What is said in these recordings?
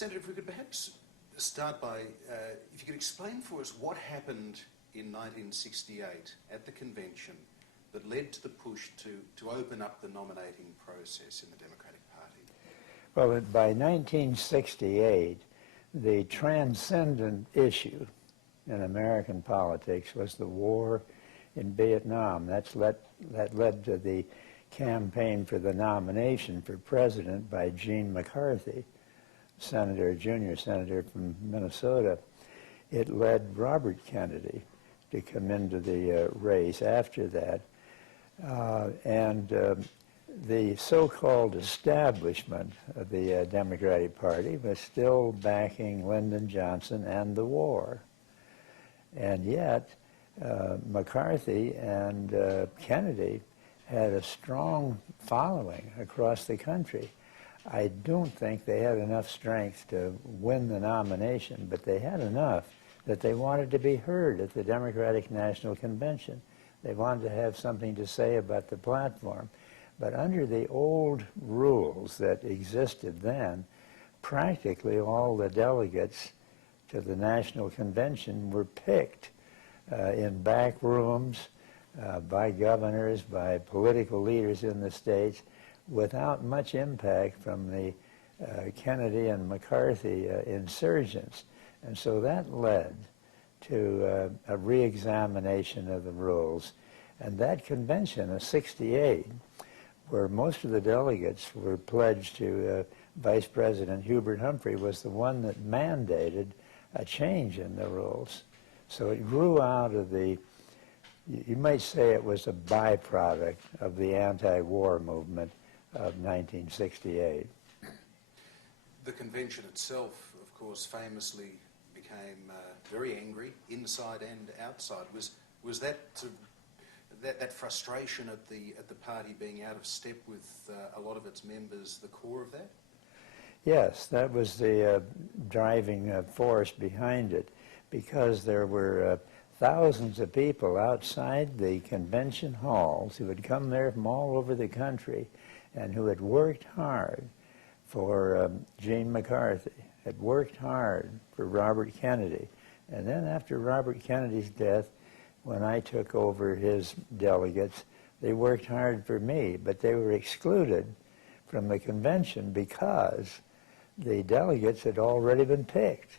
Senator, if we could perhaps start by, if you could explain for us what happened in 1968 at the convention that led to the push to open up the nominating process in the Democratic Party. Well, by 1968, the transcendent issue in American politics was the war in Vietnam. That led to the campaign for the nomination for president by Gene McCarthy, junior senator from Minnesota. It led Robert Kennedy to come into the race after that. The so-called establishment of the Democratic Party was still backing Lyndon Johnson and the war. And yet, McCarthy and Kennedy had a strong following across the country. I don't think they had enough strength to win the nomination, but they had enough that they wanted to be heard at the Democratic National Convention. They wanted to have something to say about the platform. But under the old rules that existed then, practically all the delegates to the National Convention were picked in back rooms by governors, by political leaders in the states, without much impact from the Kennedy and McCarthy insurgents. And so that led to a re-examination of the rules. And that convention of '68, where most of the delegates were pledged to Vice President Hubert Humphrey, was the one that mandated a change in the rules. So it grew out of the, you might say it was a byproduct of the anti-war movement of 1968. The convention itself, of course, famously became very angry, inside and outside. Was that that frustration at the party being out of step with a lot of its members the core of that? Yes, that was the driving force behind it, because there were thousands of people outside the convention halls who had come there from all over the country and who had worked hard for Gene McCarthy, had worked hard for Robert Kennedy. And then after Robert Kennedy's death, when I took over his delegates, they worked hard for me, but they were excluded from the convention because the delegates had already been picked.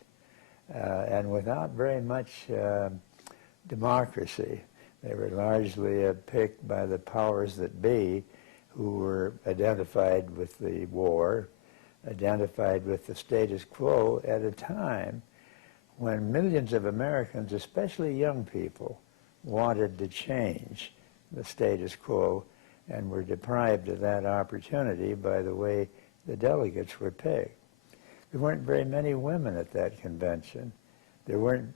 And without very much democracy, they were largely picked by the powers that be, who were identified with the war, identified with the status quo at a time when millions of Americans, especially young people, wanted to change the status quo and were deprived of that opportunity by the way the delegates were picked. There weren't very many women at that convention. There weren't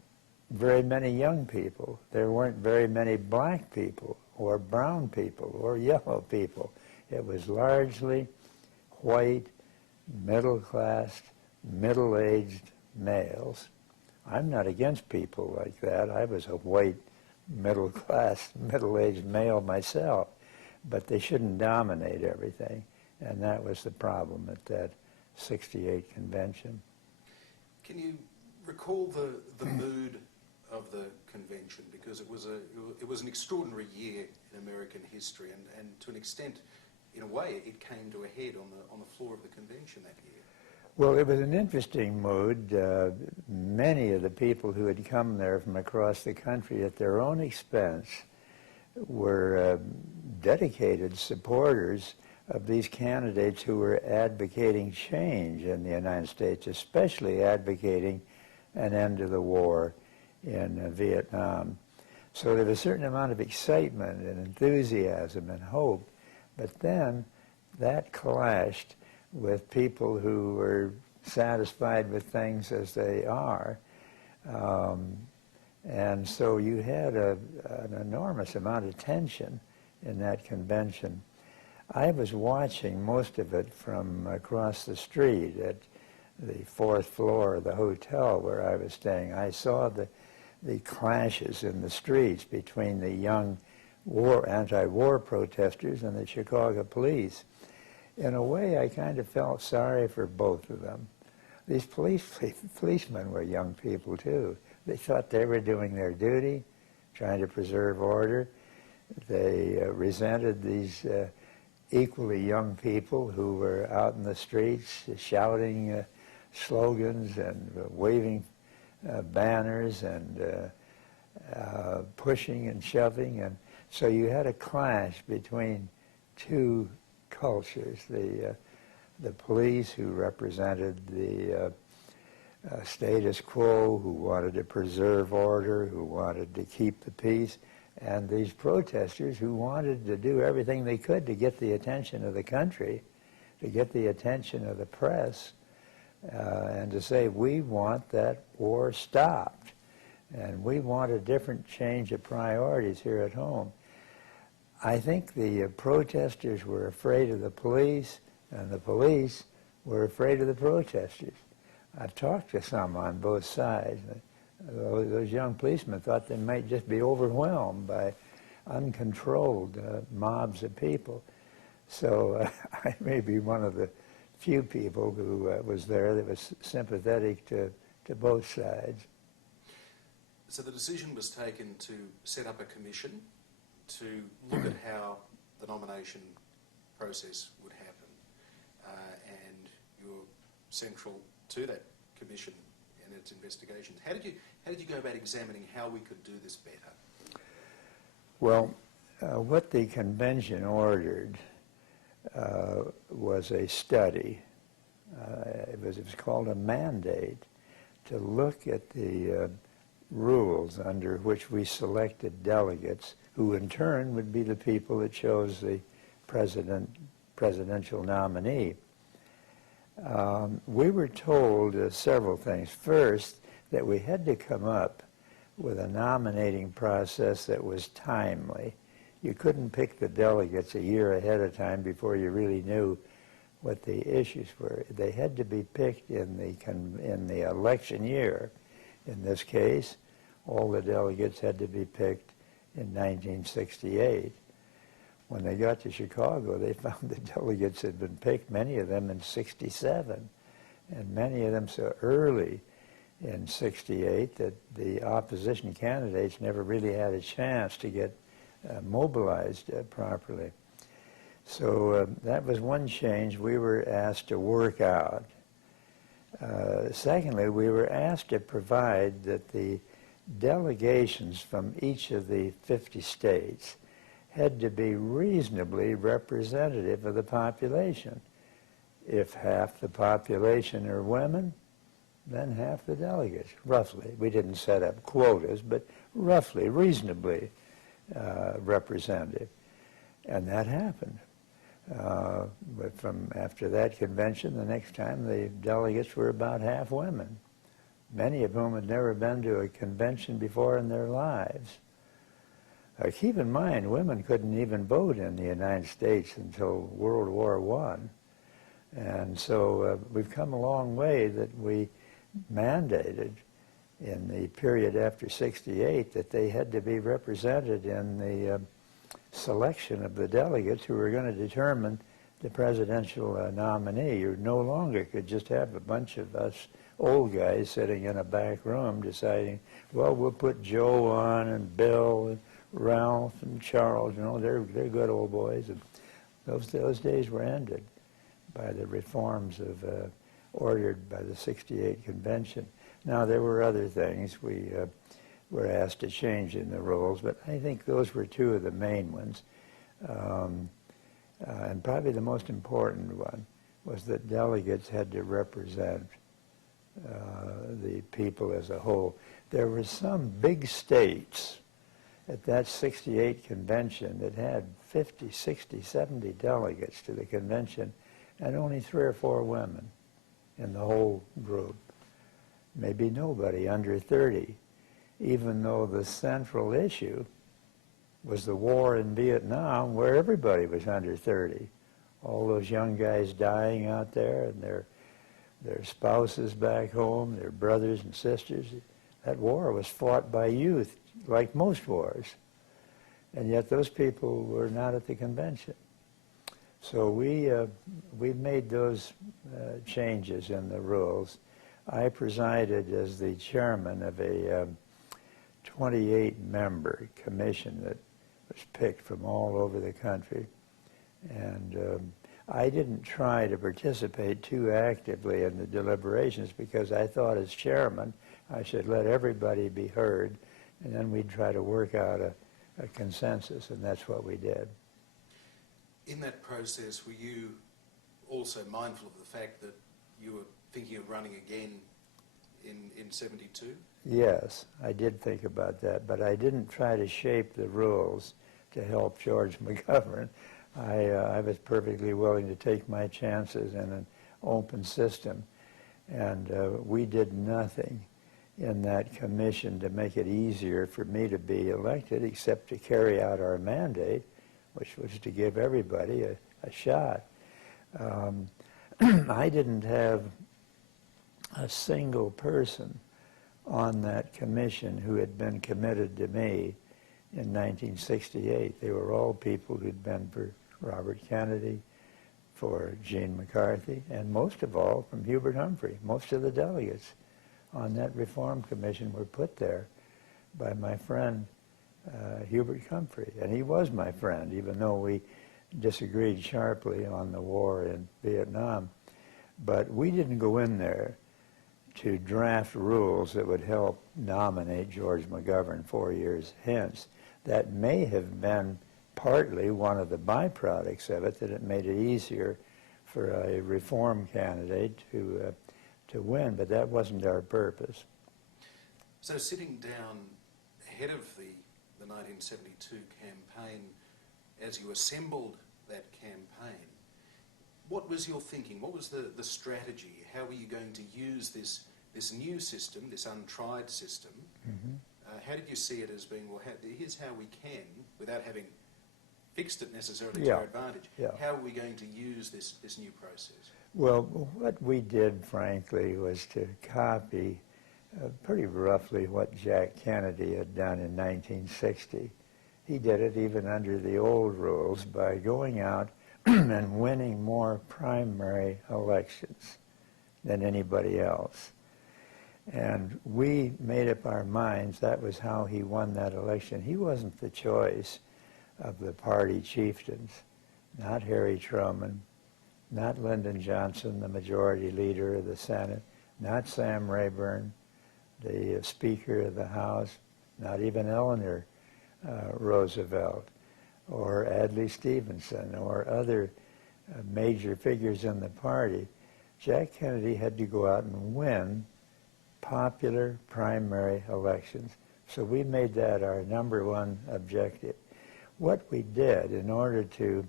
very many young people. There weren't very many black people or brown people or yellow people. It was largely white, middle-class, middle-aged males. I'm not against people like that. I was a white, middle-class, middle-aged male myself. But they shouldn't dominate everything. And that was the problem at that '68 convention. Can you recall the mood of the convention? Because it was an extraordinary year in American history, and to an extent, in a way, it came to a head on the floor of the convention that year. Well, it was an interesting mood. Many of the people who had come there from across the country at their own expense were dedicated supporters of these candidates who were advocating change in the United States, especially advocating an end to the war in Vietnam. So there was a certain amount of excitement and enthusiasm and hope, but then that clashed with people who were satisfied with things as they are. And so you had an enormous amount of tension in that convention. I was watching most of it from across the street at the fourth floor of the hotel where I was staying. I saw the clashes in the streets between the young anti-war protesters and the Chicago police. In a way, I kind of felt sorry for both of them. These policemen were young people too. They thought they were doing their duty, trying to preserve order. They resented these equally young people who were out in the streets shouting slogans and waving banners and pushing and shoving. And so you had a clash between two cultures, the police who represented the status quo, who wanted to preserve order, who wanted to keep the peace, and these protesters who wanted to do everything they could to get the attention of the country, to get the attention of the press, and to say, we want that war stopped, and we want a different change of priorities here at home. I think the protesters were afraid of the police, and the police were afraid of the protesters. I've talked to some on both sides. Those young policemen thought they might just be overwhelmed by uncontrolled mobs of people. So I may be one of the few people who was there that was sympathetic to both sides. So the decision was taken to set up a commission to look at how the nomination process would happen, and you're central to that commission and its investigations. How did you go about examining how we could do this better? Well, what the convention ordered was a study. It was called a mandate to look at the rules under which we selected delegates, who in turn would be the people that chose the presidential nominee. We were told several things. First, that we had to come up with a nominating process that was timely. You couldn't pick the delegates a year ahead of time before you really knew what the issues were. They had to be picked in the election year. In this case, all the delegates had to be picked in 1968. When they got to Chicago, they found the delegates had been picked, many of them in 67, and many of them so early in 68 that the opposition candidates never really had a chance to get mobilized properly. So that was one change we were asked to work out. Secondly, we were asked to provide that the delegations from each of the 50 states had to be reasonably representative of the population. If half the population are women, then half the delegates, roughly. We didn't set up quotas, but roughly, reasonably representative. And that happened. But from after that convention, the next time, the delegates were about half women, many of whom had never been to a convention before in their lives. Keep in mind, women couldn't even vote in the United States until World War I. And so we've come a long way that we mandated in the period after 68 that they had to be represented in the selection of the delegates who were going to determine the presidential nominee. You no longer could just have a bunch of us old guys sitting in a back room deciding, well, we'll put Joe on and Bill and Ralph and Charles, you know, they're good old boys. And those days were ended by the reforms ordered by the 68 convention. Now, there were other things we were asked to change in the rules, but I think those were two of the main ones. And probably the most important one was that delegates had to represent the people as a whole. There were some big states at that 68 convention that had 50, 60, 70 delegates to the convention and only 3 or 4 women in the whole group. Maybe nobody under 30, even though the central issue was the war in Vietnam, where everybody was under 30. All those young guys dying out there and their spouses back home, their brothers and sisters. That war was fought by youth, like most wars. And yet those people were not at the convention. So we made those changes in the rules. I presided as the chairman of a 28-member commission that was picked from all over the country. And I didn't try to participate too actively in the deliberations because I thought as chairman I should let everybody be heard, and then we'd try to work out a consensus, and that's what we did. In that process, were you also mindful of the fact that you were thinking of running again in 72? Yes, I did think about that, but I didn't try to shape the rules to help George McGovern. I was perfectly willing to take my chances in an open system, and we did nothing in that commission to make it easier for me to be elected except to carry out our mandate, which was to give everybody a shot. I didn't have a single person on that commission who had been committed to me in 1968. They were all people who'd been for Robert Kennedy, for Gene McCarthy, and most of all from Hubert Humphrey. Most of the delegates on that Reform Commission were put there by my friend Hubert Humphrey. And he was my friend, even though we disagreed sharply on the war in Vietnam. But we didn't go in there to draft rules that would help nominate George McGovern 4 years hence. That may have been partly one of the byproducts of it, that it made it easier for a reform candidate to win, but that wasn't our purpose. So sitting down ahead of the 1972 campaign, as you assembled that campaign, what was your thinking? What was the strategy? How were you going to use this new system, this untried system? Mm-hmm. How did you see it as being, well, here's how we can, without having fixed it necessarily to our advantage, how are we going to use this new process? Well, what we did, frankly, was to copy pretty roughly what Jack Kennedy had done in 1960. He did it even under the old rules by going out and winning more primary elections than anybody else. And we made up our minds that was how he won that election. He wasn't the choice of the party chieftains, not Harry Truman, not Lyndon Johnson, the majority leader of the Senate, not Sam Rayburn, the Speaker of the House, not even Eleanor Roosevelt, or Adlai Stevenson, or other major figures in the party. Jack Kennedy had to go out and win popular primary elections. So we made that our #1 objective. What we did in order to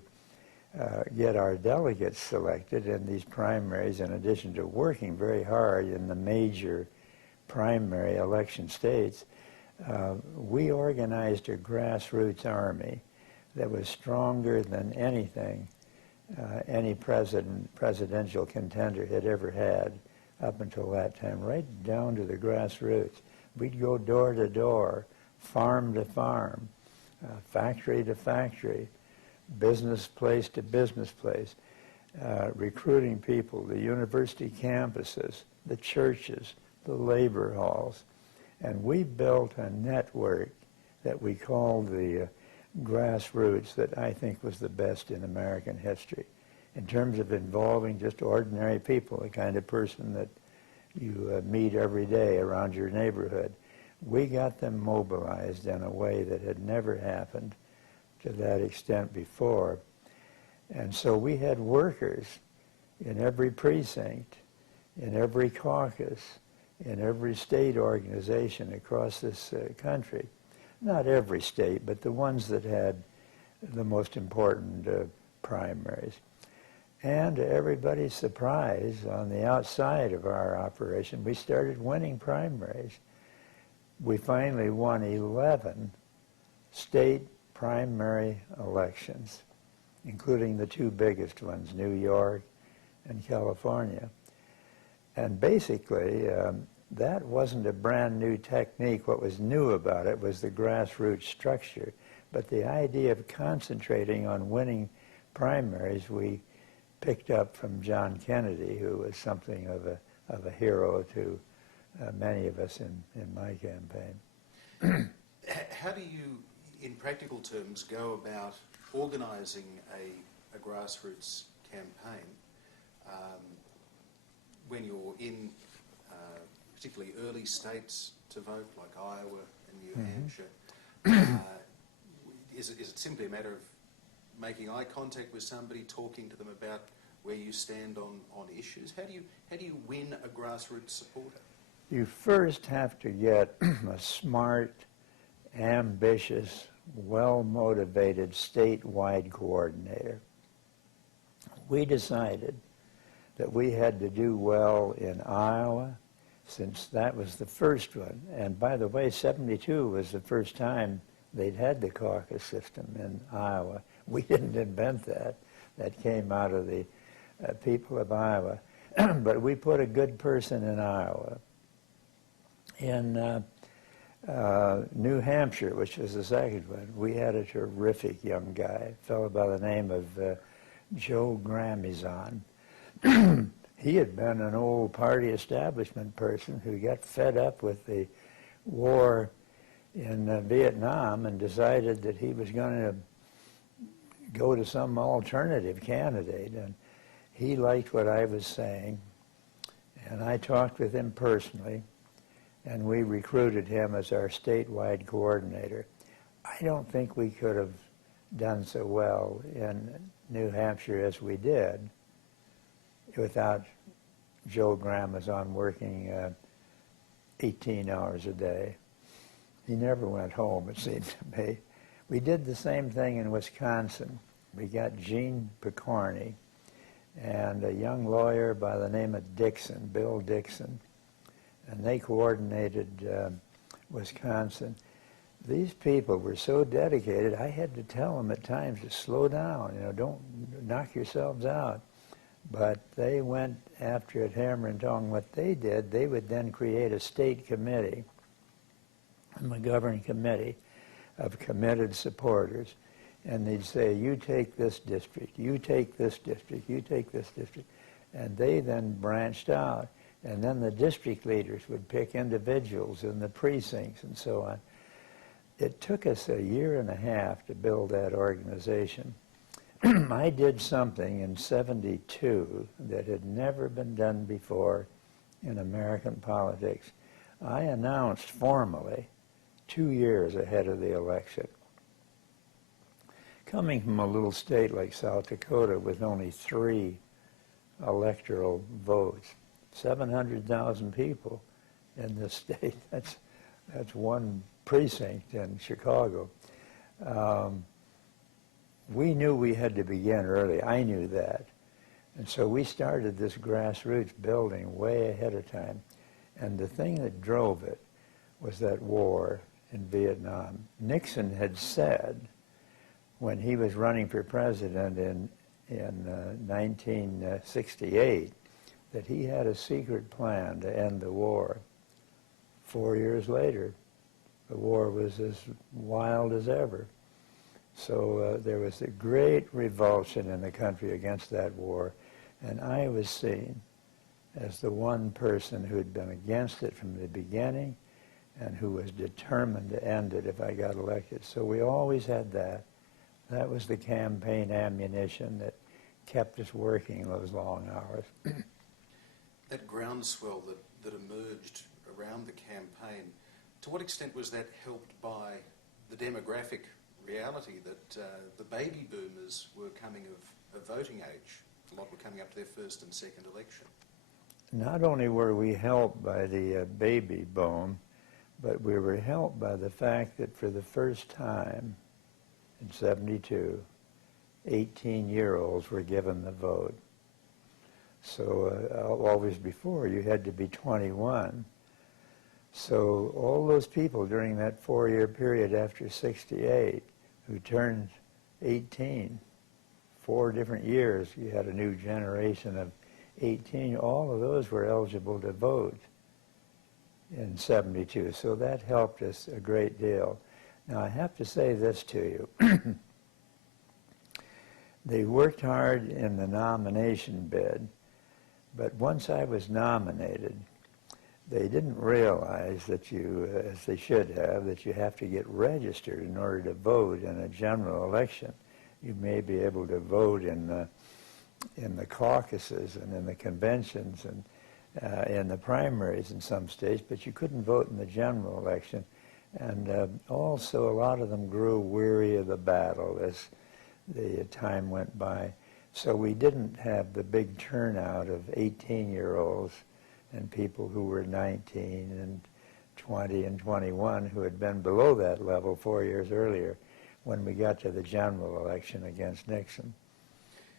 get our delegates selected in these primaries, in addition to working very hard in the major primary election states, we organized a grassroots army that was stronger than anything any presidential contender had ever had up until that time, right down to the grassroots. We'd go door to door, farm to farm, factory to factory, business place to business place, recruiting people, the university campuses, the churches, the labor halls. And we built a network that we called the grassroots that I think was the best in American history in terms of involving just ordinary people, the kind of person that you meet every day around your neighborhood. We got them mobilized in a way that had never happened to that extent before. And so we had workers in every precinct, in every caucus, in every state organization across this country. Not every state, but the ones that had the most important primaries. And to everybody's surprise, on the outside of our operation, we started winning primaries. We finally won 11 state primary elections, including the two biggest ones, New York and California. And basically, that wasn't a brand new technique. What was new about it was the grassroots structure. But the idea of concentrating on winning primaries we picked up from John Kennedy, who was something of a of a hero to many of us in my campaign. How do you, in practical terms, go about organising a grassroots campaign when you're in particularly early states to vote, like Iowa and New Hampshire? Is it simply a matter of making eye contact with somebody, talking to them about where you stand on issues? How do you win a grassroots supporter? You first have to get a smart, ambitious, well-motivated statewide coordinator. We decided that we had to do well in Iowa, since that was the first one. And by the way, 72 was the first time they'd had the caucus system in Iowa. We didn't invent that. That came out of the people of Iowa. But we put a good person in Iowa. In New Hampshire, which was the second one, we had a terrific young guy, a fellow by the name of Joe Gramizon. He had been an old party establishment person who got fed up with the war in Vietnam and decided that he was going to go to some alternative candidate. And he liked what I was saying, and I talked with him personally, and we recruited him as our statewide coordinator. I don't think we could have done so well in New Hampshire as we did without Joe Gramazon working 18 hours a day. He never went home, it seemed to me. We did the same thing in Wisconsin. We got Gene Picorni and a young lawyer by the name of Dixon, Bill Dixon, and they coordinated Wisconsin. These people were so dedicated, I had to tell them at times to slow down, don't knock yourselves out. But they went after it hammer and tong. What they did, they would then create a state committee, a McGovern committee of committed supporters, and they'd say, you take this district, you take this district, you take this district, and they then branched out. And then the district leaders would pick individuals in the precincts and so on. It took us a year and a half to build that organization. I did something in '72 that had never been done before in American politics. I announced formally 2 years ahead of the election. Coming from a little state like South Dakota with only 3 electoral votes, 700,000 people in this state, that's one precinct in Chicago. We knew we had to begin early. I knew that. And so we started this grassroots building way ahead of time. And the thing that drove it was that war in Vietnam. Nixon had said when he was running for president in 1968 that he had a secret plan to end the war. 4 years later, the war was as wild as ever. So there was a great revulsion in the country against that war, and I was seen as the one person who had been against it from the beginning and who was determined to end it if I got elected. So we always had that. That was the campaign ammunition that kept us working those long hours. That groundswell that emerged around the campaign, to what extent was that helped by the demographic reality that the baby boomers were coming of voting age? A lot were coming up to their first and second election. Not only were we helped by the baby boom, but we were helped by the fact that for the first time in '72, 18-year-olds were given the vote. So always before, you had to be 21. So all those people during that 4-year period after '68 who turned 18, 4 different years, you had a new generation of 18, all of those were eligible to vote in '72. So that helped us a great deal. Now I have to say this to you. They worked hard in the nomination bid, But once I was nominated, they didn't realize that you, as they should have, that you have to get registered in order to vote in a general election. You may be able to vote in the caucuses and in the conventions and in the primaries in some states, but you couldn't vote in the general election. And also a lot of them grew weary of the battle as the time went by. So we didn't have the big turnout of 18-year-olds and people who were 19 and 20 and 21 who had been below that level 4 years earlier when we got to the general election against Nixon.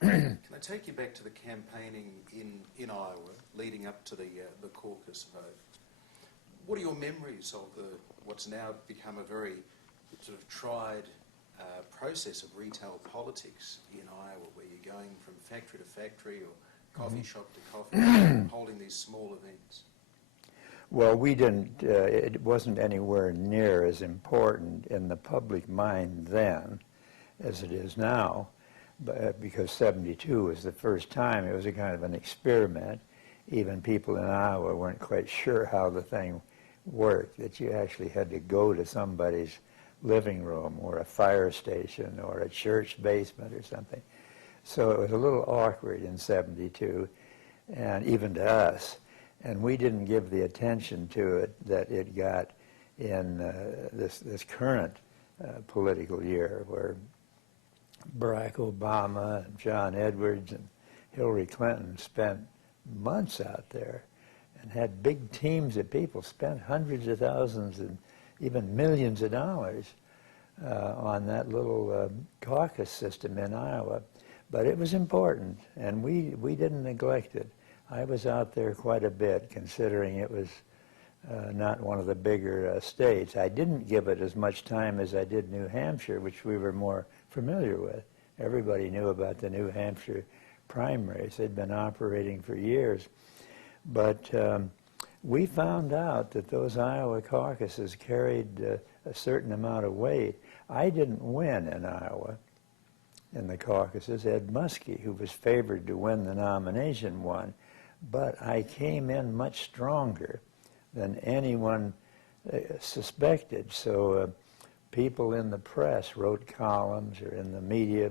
Can I take you back to the campaigning in Iowa, leading up to the caucus vote? What are your memories of what's now become a very sort of tried process of retail politics in Iowa, where you're going from factory to factory or coffee shop to coffee shop, holding these small events? Well, we didn't, it wasn't anywhere near as important in the public mind then as it is now, because 72 was the first time. It was a kind of an experiment. Even people in Iowa weren't quite sure how the thing worked, that you actually had to go to somebody's living room or a fire station or a church basement or something. So it was a little awkward in 72, and even to us. And we didn't give the attention to it that it got in this current political year, where Barack Obama and John Edwards and Hillary Clinton spent months out there and had big teams of people, spent hundreds of thousands and even millions of dollars on that little caucus system in Iowa. But it was important, and we didn't neglect it. I was out there quite a bit, considering it was not one of the bigger states. I didn't give it as much time as I did New Hampshire, which we were more familiar with. Everybody knew about the New Hampshire primaries. They'd been operating for years. But we found out that those Iowa caucuses carried a certain amount of weight. I didn't win in Iowa in the caucuses. Ed Muskie, who was favored to win the nomination, won. But I came in much stronger than anyone suspected. So people in the press wrote columns, or in the media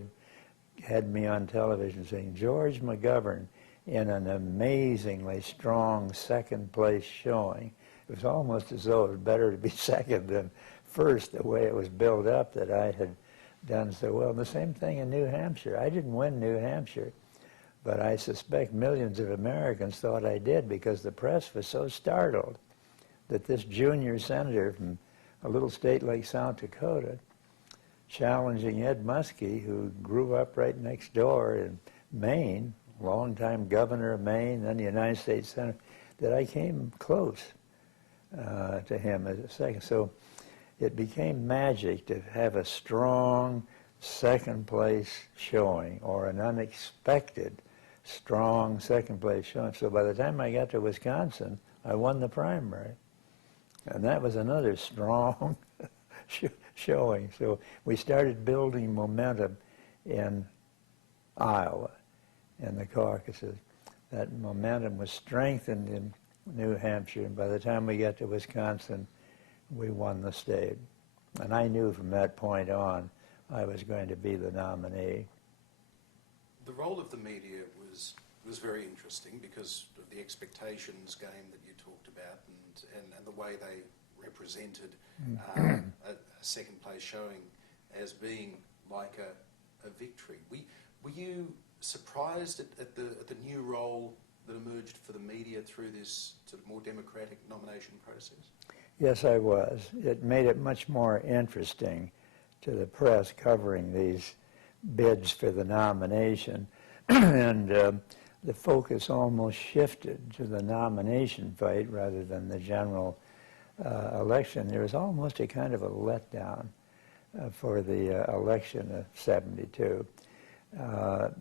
had me on television saying, George McGovern, in an amazingly strong second place showing. It was almost as though it was better to be second than first, the way it was built up, that I had done so well. And the same thing in New Hampshire. I didn't win New Hampshire, but I suspect millions of Americans thought I did, because the press was so startled that this junior senator from a little state like South Dakota, challenging Ed Muskie, who grew up right next door in Maine, longtime governor of Maine, then the United States Senator, that I came close to him as a second. So it became magic to have a strong second place showing, or an unexpected strong second place showing. So by the time I got to Wisconsin, I won the primary. And that was another strong showing. So we started building momentum in Iowa, in the caucuses. That momentum was strengthened in New Hampshire, and by the time we got to Wisconsin, we won the state. And I knew from that point on I was going to be the nominee. The role of the media was very interesting because of the expectations game that you talked about, and the way they represented a second place showing as being like a victory. Were you surprised at the new role that emerged for the media through this sort of more democratic nomination process? Yes, I was. It made it much more interesting to the press covering these bids for the nomination, and the focus almost shifted to the nomination fight rather than the general election. There was almost a kind of a letdown for the election of 72.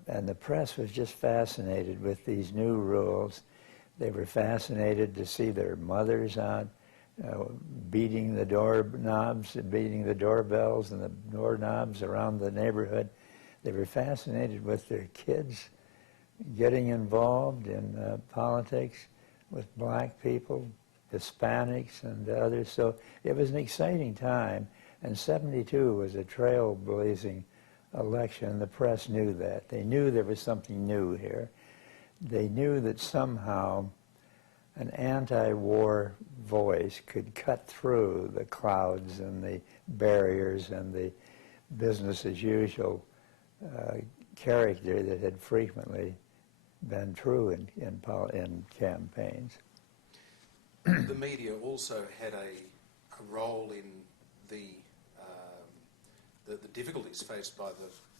And the press was just fascinated with these new rules. They were fascinated to see their mothers out beating the doorknobs and beating the doorbells and the doorknobs around the neighborhood. They were fascinated with their kids getting involved in politics with black people, Hispanics, and others. So it was an exciting time, and 72 was a trailblazing election. The press knew that. They knew there was something new here. They knew that somehow an anti-war voice could cut through the clouds and the barriers and the business as usual character that had frequently been true in campaigns. The media also had a role in the difficulties faced by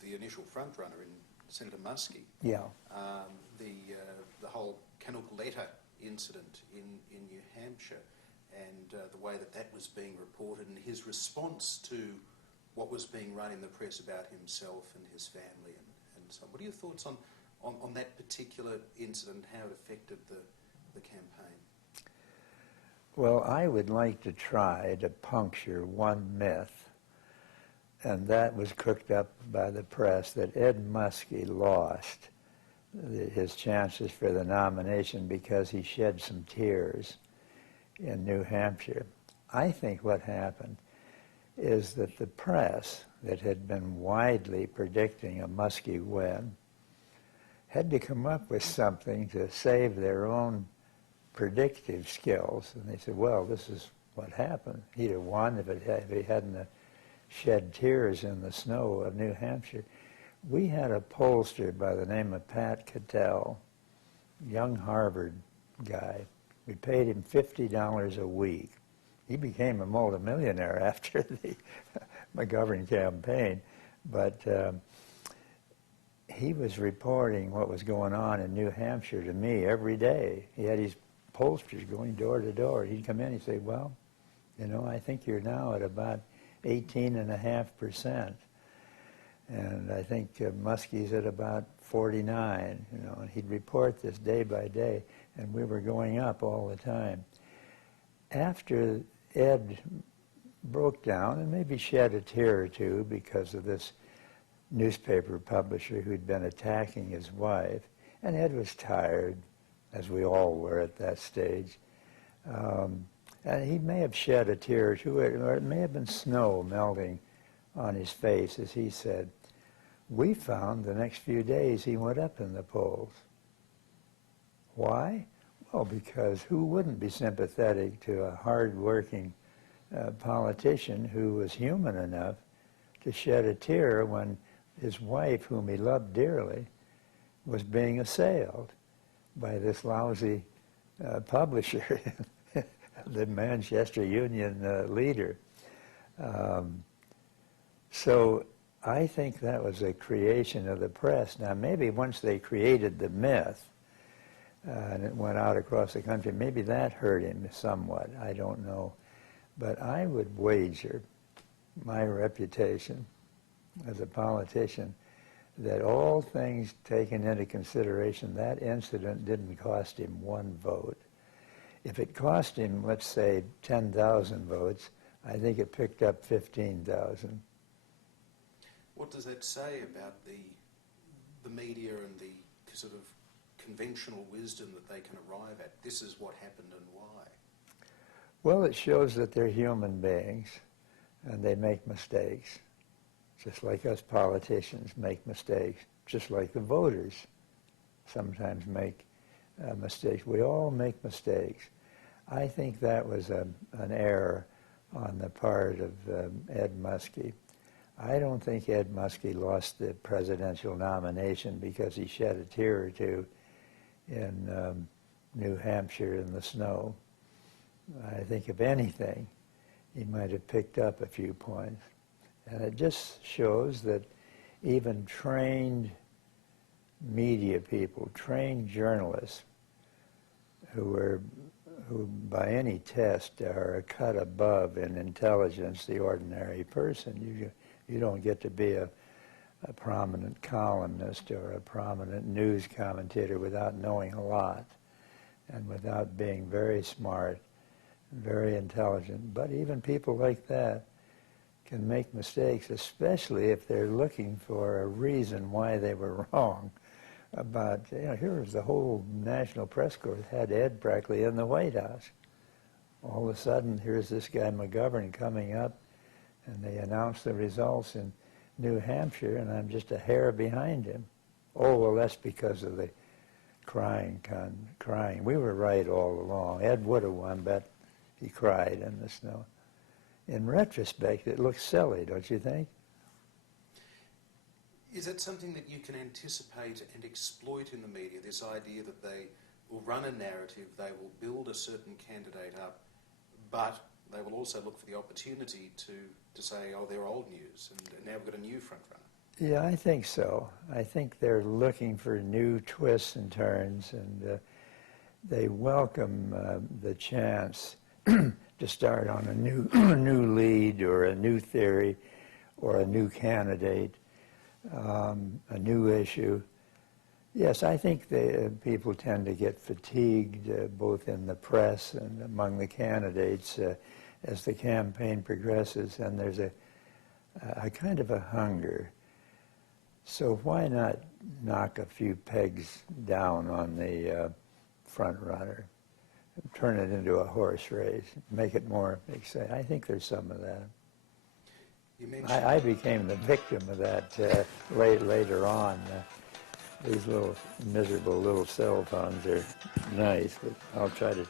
the initial frontrunner in Senator Muskie. Yeah. The whole Canuck-Letter incident in New Hampshire, and the way that was being reported, and his response to what was being run in the press about himself and his family and so on. What are your thoughts on that particular incident, how it affected the campaign? Well, I would like to try to puncture one myth, and that was cooked up by the press, that Ed Muskie lost his chances for the nomination because he shed some tears in New Hampshire. I think what happened is that the press, that had been widely predicting a Muskie win, had to come up with something to save their own predictive skills. And they said, well, this is what happened. He'd have won if he hadn't shed tears in the snow of New Hampshire. We had a pollster by the name of Pat Cattell, young Harvard guy. We paid him $50 a week. He became a multimillionaire after the McGovern campaign, but he was reporting what was going on in New Hampshire to me every day. He had his pollsters going door to door. He'd come in and say, well, you know, I think you're now at about 18.5%. And I think Muskie's at about 49, you know, and he'd report this day by day, and we were going up all the time. After Ed broke down and maybe shed a tear or two because of this newspaper publisher who'd been attacking his wife, and Ed was tired, as we all were at that stage, and he may have shed a tear or two, or it may have been snow melting on his face, as he said. We found the next few days he went up in the polls. Why? Well, because who wouldn't be sympathetic to a hard-working politician who was human enough to shed a tear when his wife, whom he loved dearly, was being assailed by this lousy publisher, the Manchester Union leader. So I think that was a creation of the press. Now, maybe once they created the myth and it went out across the country, maybe that hurt him somewhat. I don't know. But I would wager my reputation as a politician that, all things taken into consideration, that incident didn't cost him one vote. If it cost him, let's say, 10,000 votes, I think it picked up 15,000. What does that say about the media and the sort of conventional wisdom that they can arrive at? This is what happened and why. Well, it shows that they're human beings and they make mistakes, just like us politicians make mistakes, just like the voters sometimes make mistakes. We all make mistakes. I think that was an error on the part of Ed Muskie. I don't think Ed Muskie lost the presidential nomination because he shed a tear or two in New Hampshire in the snow. I think, if anything, he might have picked up a few points. And it just shows that even trained media people, trained journalists, who by any test are a cut above in intelligence the ordinary person. You don't get to be a prominent columnist or a prominent news commentator without knowing a lot and without being very smart, very intelligent. But even people like that can make mistakes, especially if they're looking for a reason why they were wrong. about, here was the whole National Press Corps had Ed practically in the White House. All of a sudden, here's this guy McGovern coming up, and they announce the results in New Hampshire, and I'm just a hair behind him. Oh, well, that's because of the crying. We were right all along. Ed would have won, but he cried in the snow. In retrospect, it looks silly, don't you think? Is that something that you can anticipate and exploit in the media, this idea that they will run a narrative, they will build a certain candidate up, but they will also look for the opportunity to say, oh, they're old news, and now we've got a new front runner? Yeah, I think so. I think they're looking for new twists and turns, and they welcome the chance to start on a new lead or a new theory or a new candidate, a new issue. Yes, I think people tend to get fatigued both in the press and among the candidates as the campaign progresses, and there's a kind of a hunger. So why not knock a few pegs down on the front runner, turn it into a horse race, make it more exciting? I think there's some of that. You mentioned I became the victim of that later on. These little miserable little cell phones are nice, but I'll try to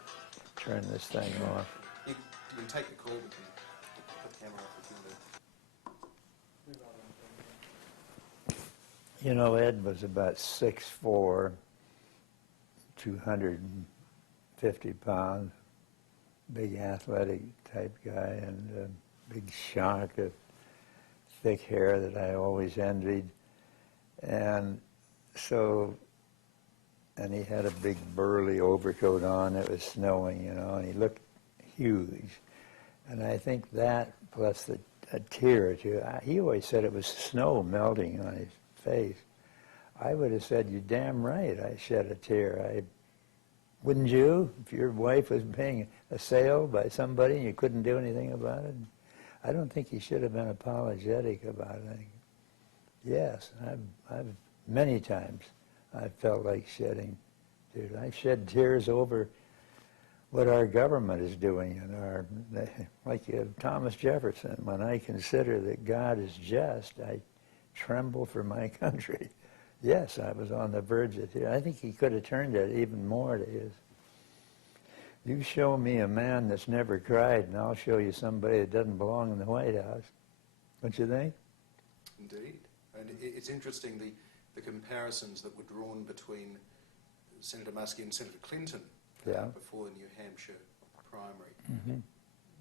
turn this thing off. You can take the call, we can put the camera up if you want to. You know, Ed was about 6'4", 250 pounds, big athletic type guy, and a big shock of thick hair that I always envied. And he had a big burly overcoat on. It was snowing, and he looked huge. And I think that, plus a tear or two, he always said it was snow melting on his face. I would have said, you're damn right, I shed a tear. Wouldn't you, if your wife was being assailed by somebody and you couldn't do anything about it? I don't think he should have been apologetic about it. Yes, I've many times I felt like shedding tears. I shed tears over what our government is doing, and like Thomas Jefferson, when I consider that God is just, I tremble for my country. Yes, I was on the verge of tears. I think he could have turned it even more to his. You show me a man that's never cried, and I'll show you somebody that doesn't belong in the White House. Don't you think? Indeed. And it's interesting, the comparisons that were drawn between Senator Muskie and Senator Clinton before the New Hampshire primary. Mm-hmm.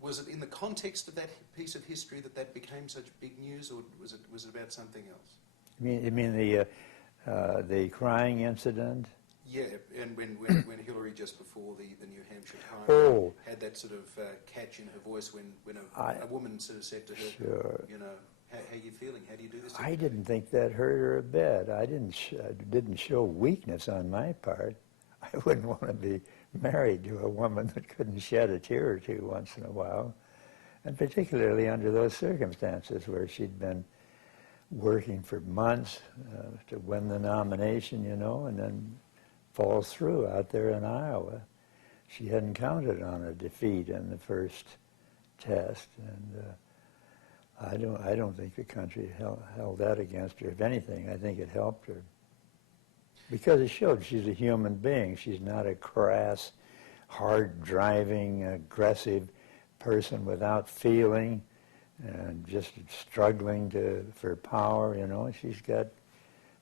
Was it in the context of that piece of history that became such big news, or was it about something else? You mean the crying incident? Yeah, and when Hillary, just before the New Hampshire primary, had that sort of catch in her voice when a woman sort of said to her, sure. How are you feeling? How do you do this? I didn't think that hurt her a bit. I didn't show weakness on my part. I wouldn't want to be married to a woman that couldn't shed a tear or two once in a while, and particularly under those circumstances where she'd been working for months to win the nomination, and then falls through out there in Iowa. She hadn't counted on a defeat in the first test, and I don't think the country held that against her. If anything, I think it helped her. Because it showed she's a human being. She's not a crass, hard-driving, aggressive person without feeling and just struggling for power, She's got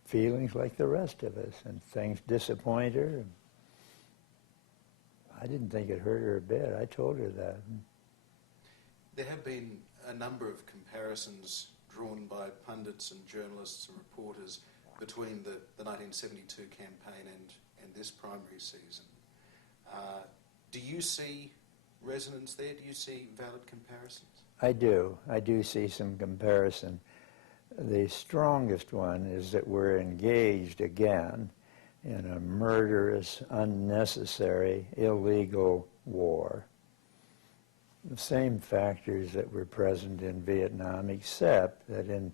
feelings like the rest of us, and things disappoint her. I didn't think it hurt her a bit. I told her that. There have been a number of comparisons drawn by pundits and journalists and reporters between the 1972 campaign and this primary season. Do you see resonance there? Do you see valid comparisons? I do. I do see some comparison. The strongest one is that we're engaged again in a murderous, unnecessary, illegal war. The same factors that were present in Vietnam, except that in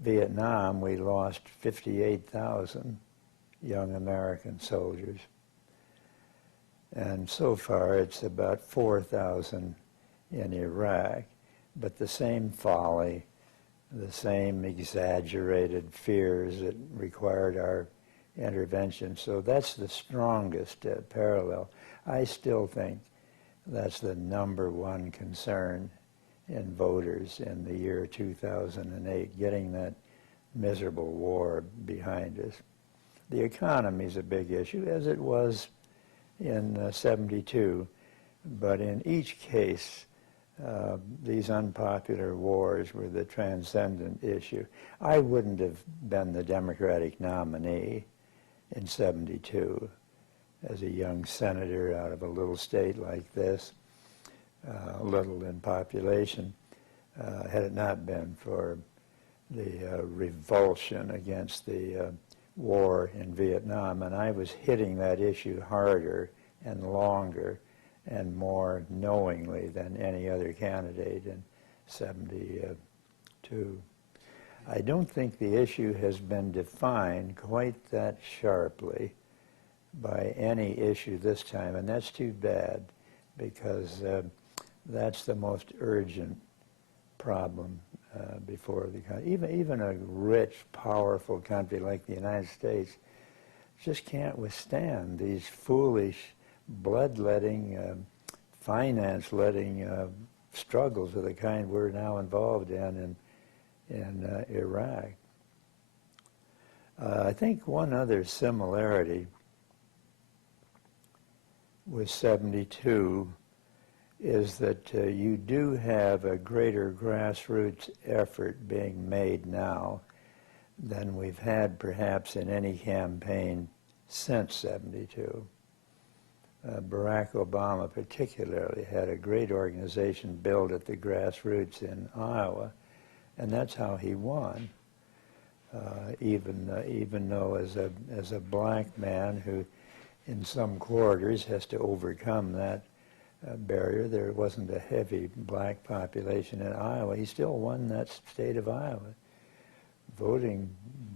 Vietnam we lost 58,000 young American soldiers. And so far it's about 4,000 in Iraq, but the same folly, the same exaggerated fears that required our intervention. So that's the strongest parallel. I still think that's the #1 concern in voters in the year 2008, getting that miserable war behind us. The economy is a big issue, as it was in 72, but in each case, these unpopular wars were the transcendent issue. I wouldn't have been the Democratic nominee in 72 as a young senator out of a little state like this, little in population, had it not been for the revulsion against the war in Vietnam. And I was hitting that issue harder and longer and more knowingly than any other candidate in 72. I don't think the issue has been defined quite that sharply by any issue this time, and that's too bad, because that's the most urgent problem before the country. Even a rich, powerful country like the United States just can't withstand these foolish, bloodletting, finance-letting struggles of the kind we're now involved in Iraq. I think one other similarity with 72 is that you do have a greater grassroots effort being made now than we've had perhaps in any campaign since 72. Barack Obama particularly had a great organization built at the grassroots in Iowa, and that's how he won. Even though as a black man who in some quarters has to overcome that barrier, there wasn't a heavy black population in Iowa, he still won that state of Iowa. Voting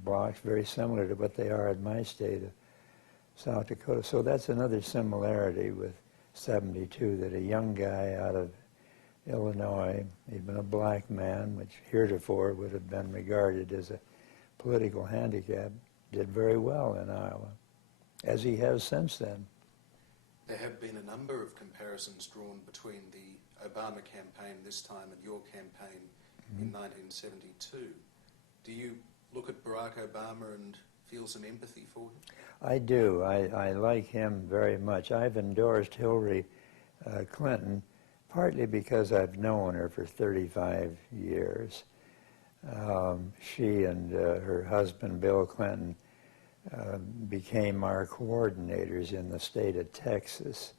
blocks very similar to what they are in my state of South Dakota. So that's another similarity with 72, that a young guy out of Illinois, even a black man, which heretofore would have been regarded as a political handicap, did very well in Iowa, as he has since then. There have been a number of comparisons drawn between the Obama campaign this time and your campaign in 1972. Do you look at Barack Obama and feel some empathy for him? I do. I like him very much. I've endorsed Hillary Clinton partly because I've known her for 35 years. She and her husband, Bill Clinton, became our coordinators in the state of Texas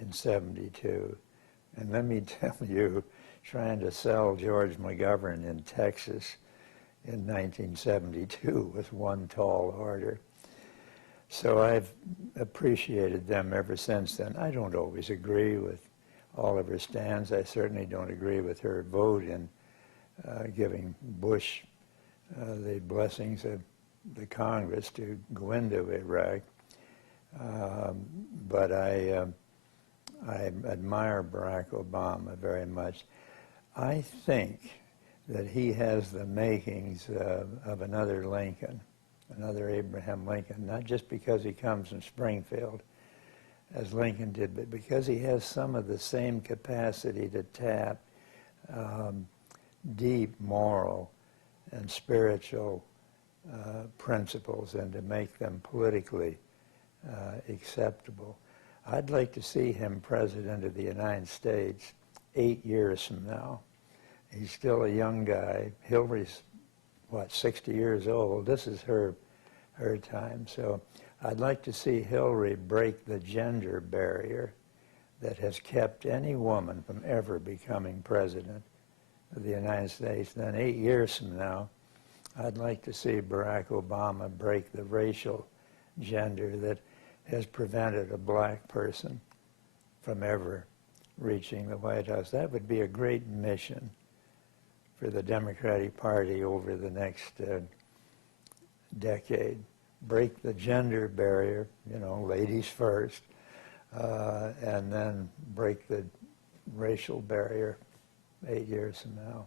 in 72. And let me tell you, trying to sell George McGovern in Texas in 1972 was one tall order. So I've appreciated them ever since then. I don't always agree with all of her stands. I certainly don't agree with her vote in giving Bush the blessings of the Congress to go into Iraq. But I admire Barack Obama very much. I think that he has the makings of another Lincoln, another Abraham Lincoln, not just because he comes from Springfield, as Lincoln did, but because he has some of the same capacity to tap deep moral and spiritual principles and to make them politically acceptable. I'd like to see him president of the United States 8 years from now. He's still a young guy. Hillary's, 60 years old. This is her time. So I'd like to see Hillary break the gender barrier that has kept any woman from ever becoming president of the United States. Then 8 years from now, I'd like to see Barack Obama break the racial gender that has prevented a black person from ever reaching the White House. That would be a great mission for the Democratic Party over the next decade. break the gender barrier, you know, ladies first, and then break the racial barrier 8 years from now.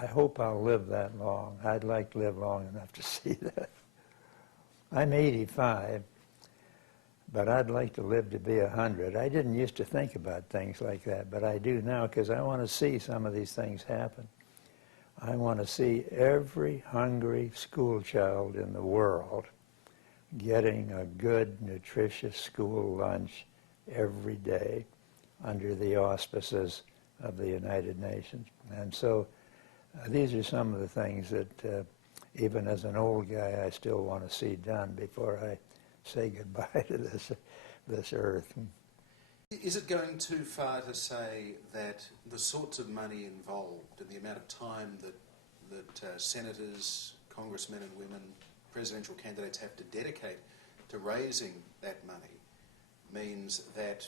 I hope I'll live that long. I'd like to live long enough to see that. I'm 85, but I'd like to live to be 100. I didn't used to think about things like that, but I do now because I want to see some of these things happen. I want to see every hungry school child in the world getting a good, nutritious school lunch every day under the auspices of the United Nations. And so these are some of the things that even as an old guy I still want to see done before I say goodbye to this earth. Is it going too far to say that the sorts of money involved and the amount of time that senators, congressmen and women, presidential candidates have to dedicate to raising that money means that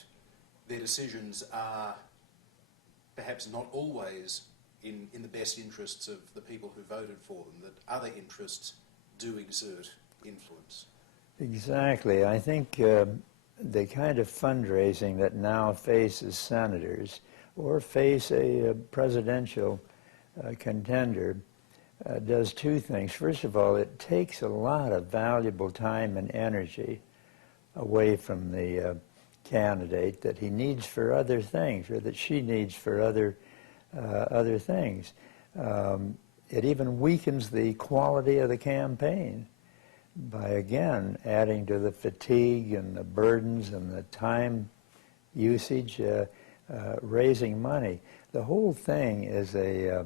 their decisions are perhaps not always in the best interests of the people who voted for them, that other interests do exert influence? Exactly. I think the kind of fundraising that now faces senators or face a presidential contender does two things. First of all, it takes a lot of valuable time and energy away from the candidate that he needs for other things, or that she needs for other things. It even weakens the quality of the campaign by, again, adding to the fatigue and the burdens and the time usage, raising money. The whole thing is a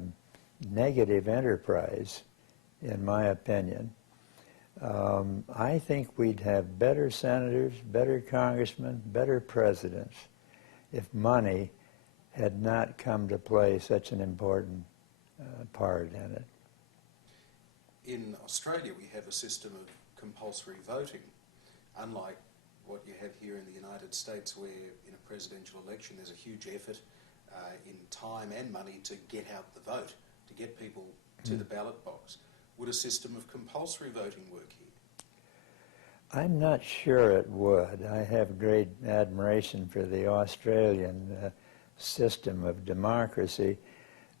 negative enterprise, in my opinion. I think we'd have better senators, better congressmen, better presidents if money had not come to play such an important part in it. In Australia, we have a system of compulsory voting, unlike what you have here in the United States, where in a presidential election there's a huge effort in time and money to get out the vote, to get people to the ballot box. Would a system of compulsory voting work here? I'm not sure it would. I have great admiration for the Australian system of democracy,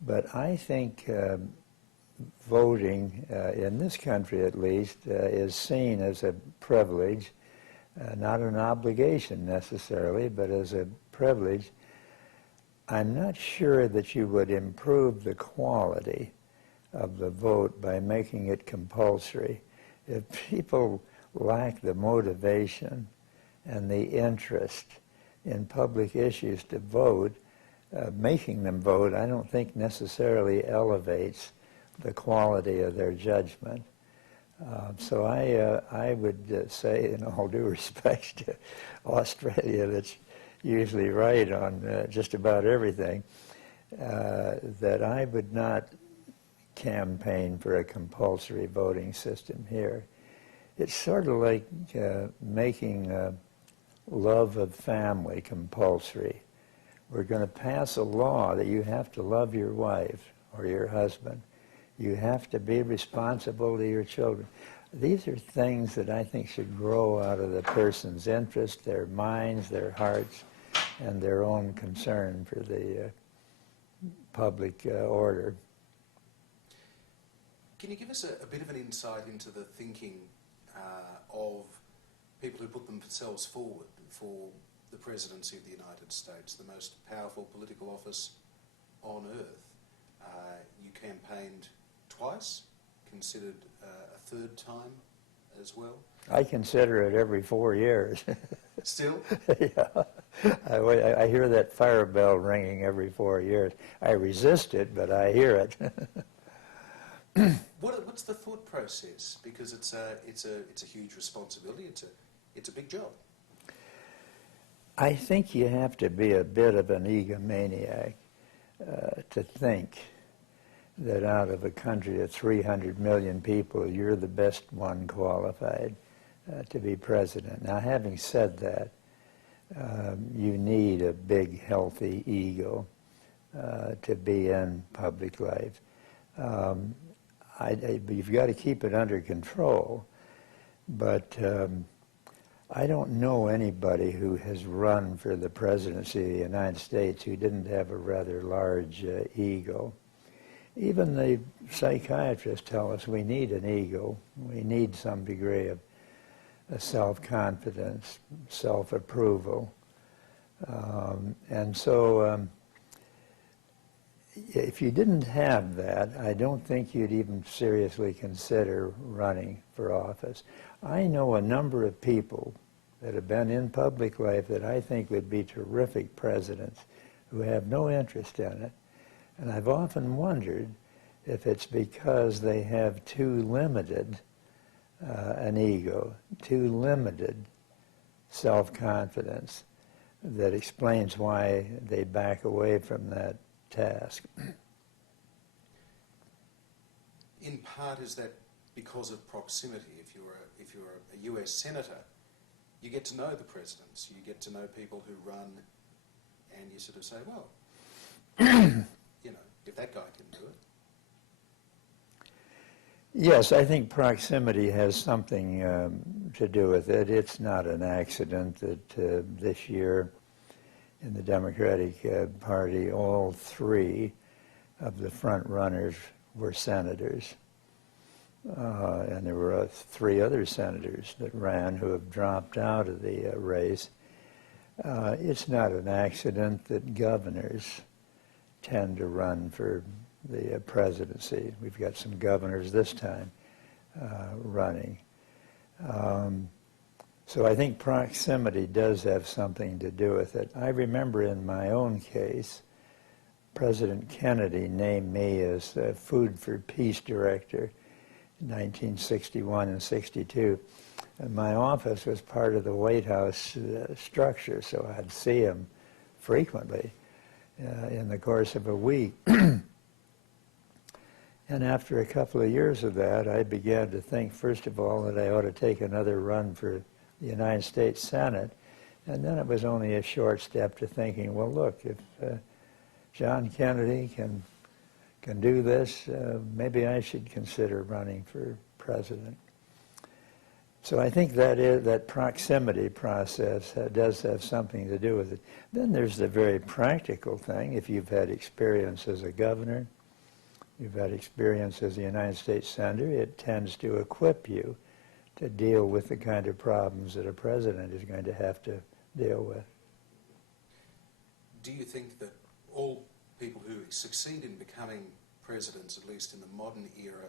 but I think voting, in this country at least, is seen as a privilege, not an obligation necessarily, but as a privilege. I'm not sure that you would improve the quality of the vote by making it compulsory. If people lack the motivation and the interest in public issues to vote, making them vote, I don't think necessarily elevates the quality of their judgment. So I would say, in all due respect to Australia, that's usually right on just about everything, that I would not campaign for a compulsory voting system here. It's sort of like making love of family compulsory. We're going to pass a law that you have to love your wife or your husband. You have to be responsible to your children. These are things that I think should grow out of the person's interest, their minds, their hearts, and their own concern for the public order. Can you give us a bit of an insight into the thinking of people who put themselves forward for the presidency of the United States, the most powerful political office on earth? You campaigned twice, considered a third time as well? I consider it every 4 years. Still? Yeah. I hear that fire bell ringing every 4 years. I resist it, but I hear it. What's the thought process? Because it's a huge responsibility. It's a big job. I think you have to be a bit of an egomaniac to think that out of a country of 300 million people, you're the best one qualified to be president. Now, having said that, you need a big, healthy ego to be in public life. You've got to keep it under control. but I don't know anybody who has run for the presidency of the United States who didn't have a rather large ego. Even the psychiatrists tell us we need an ego. We need some degree of self-confidence, self-approval. And so if you didn't have that, I don't think you'd even seriously consider running for office. I know a number of people that have been in public life that I think would be terrific presidents who have no interest in it. And I've often wondered if it's because they have too limited an ego, too limited self-confidence, that explains why they back away from that task. In part, is that because of proximity? If you're a US senator, you get to know the presidents, you get to know people who run, and you sort of say, well, you know, if that guy can do it. Yes, I think proximity has something to do with it. It's not an accident that this year in the Democratic Party, all three of the front runners were senators. And there were three other senators that ran who have dropped out of the race. It's not an accident that governors tend to run for the presidency. We've got some governors this time running. So I think proximity does have something to do with it. I remember in my own case, President Kennedy named me as Food for Peace Director in 1961 and 62. And my office was part of the White House structure, so I'd see him frequently in the course of a week. And after a couple of years of that, I began to think, first of all, that I ought to take another run for the United States Senate. And then it was only a short step to thinking, well, look, if John Kennedy can do this, maybe I should consider running for president. So I think that proximity process does have something to do with it. Then there's the very practical thing. If you've had experience as a governor, you've had experience as a United States Senator, it tends to equip you to deal with the kind of problems that a president is going to have to deal with. Do you think that all people who succeed in becoming presidents, at least in the modern era,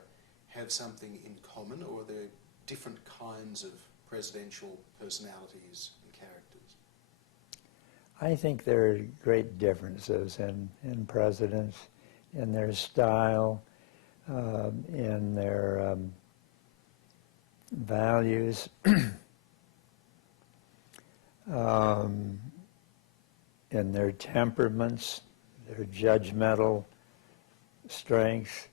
have something in common, or are there different kinds of presidential personalities and characters? I think there are great differences in presidents, in their style, in their values, in their temperaments, their judgmental strengths.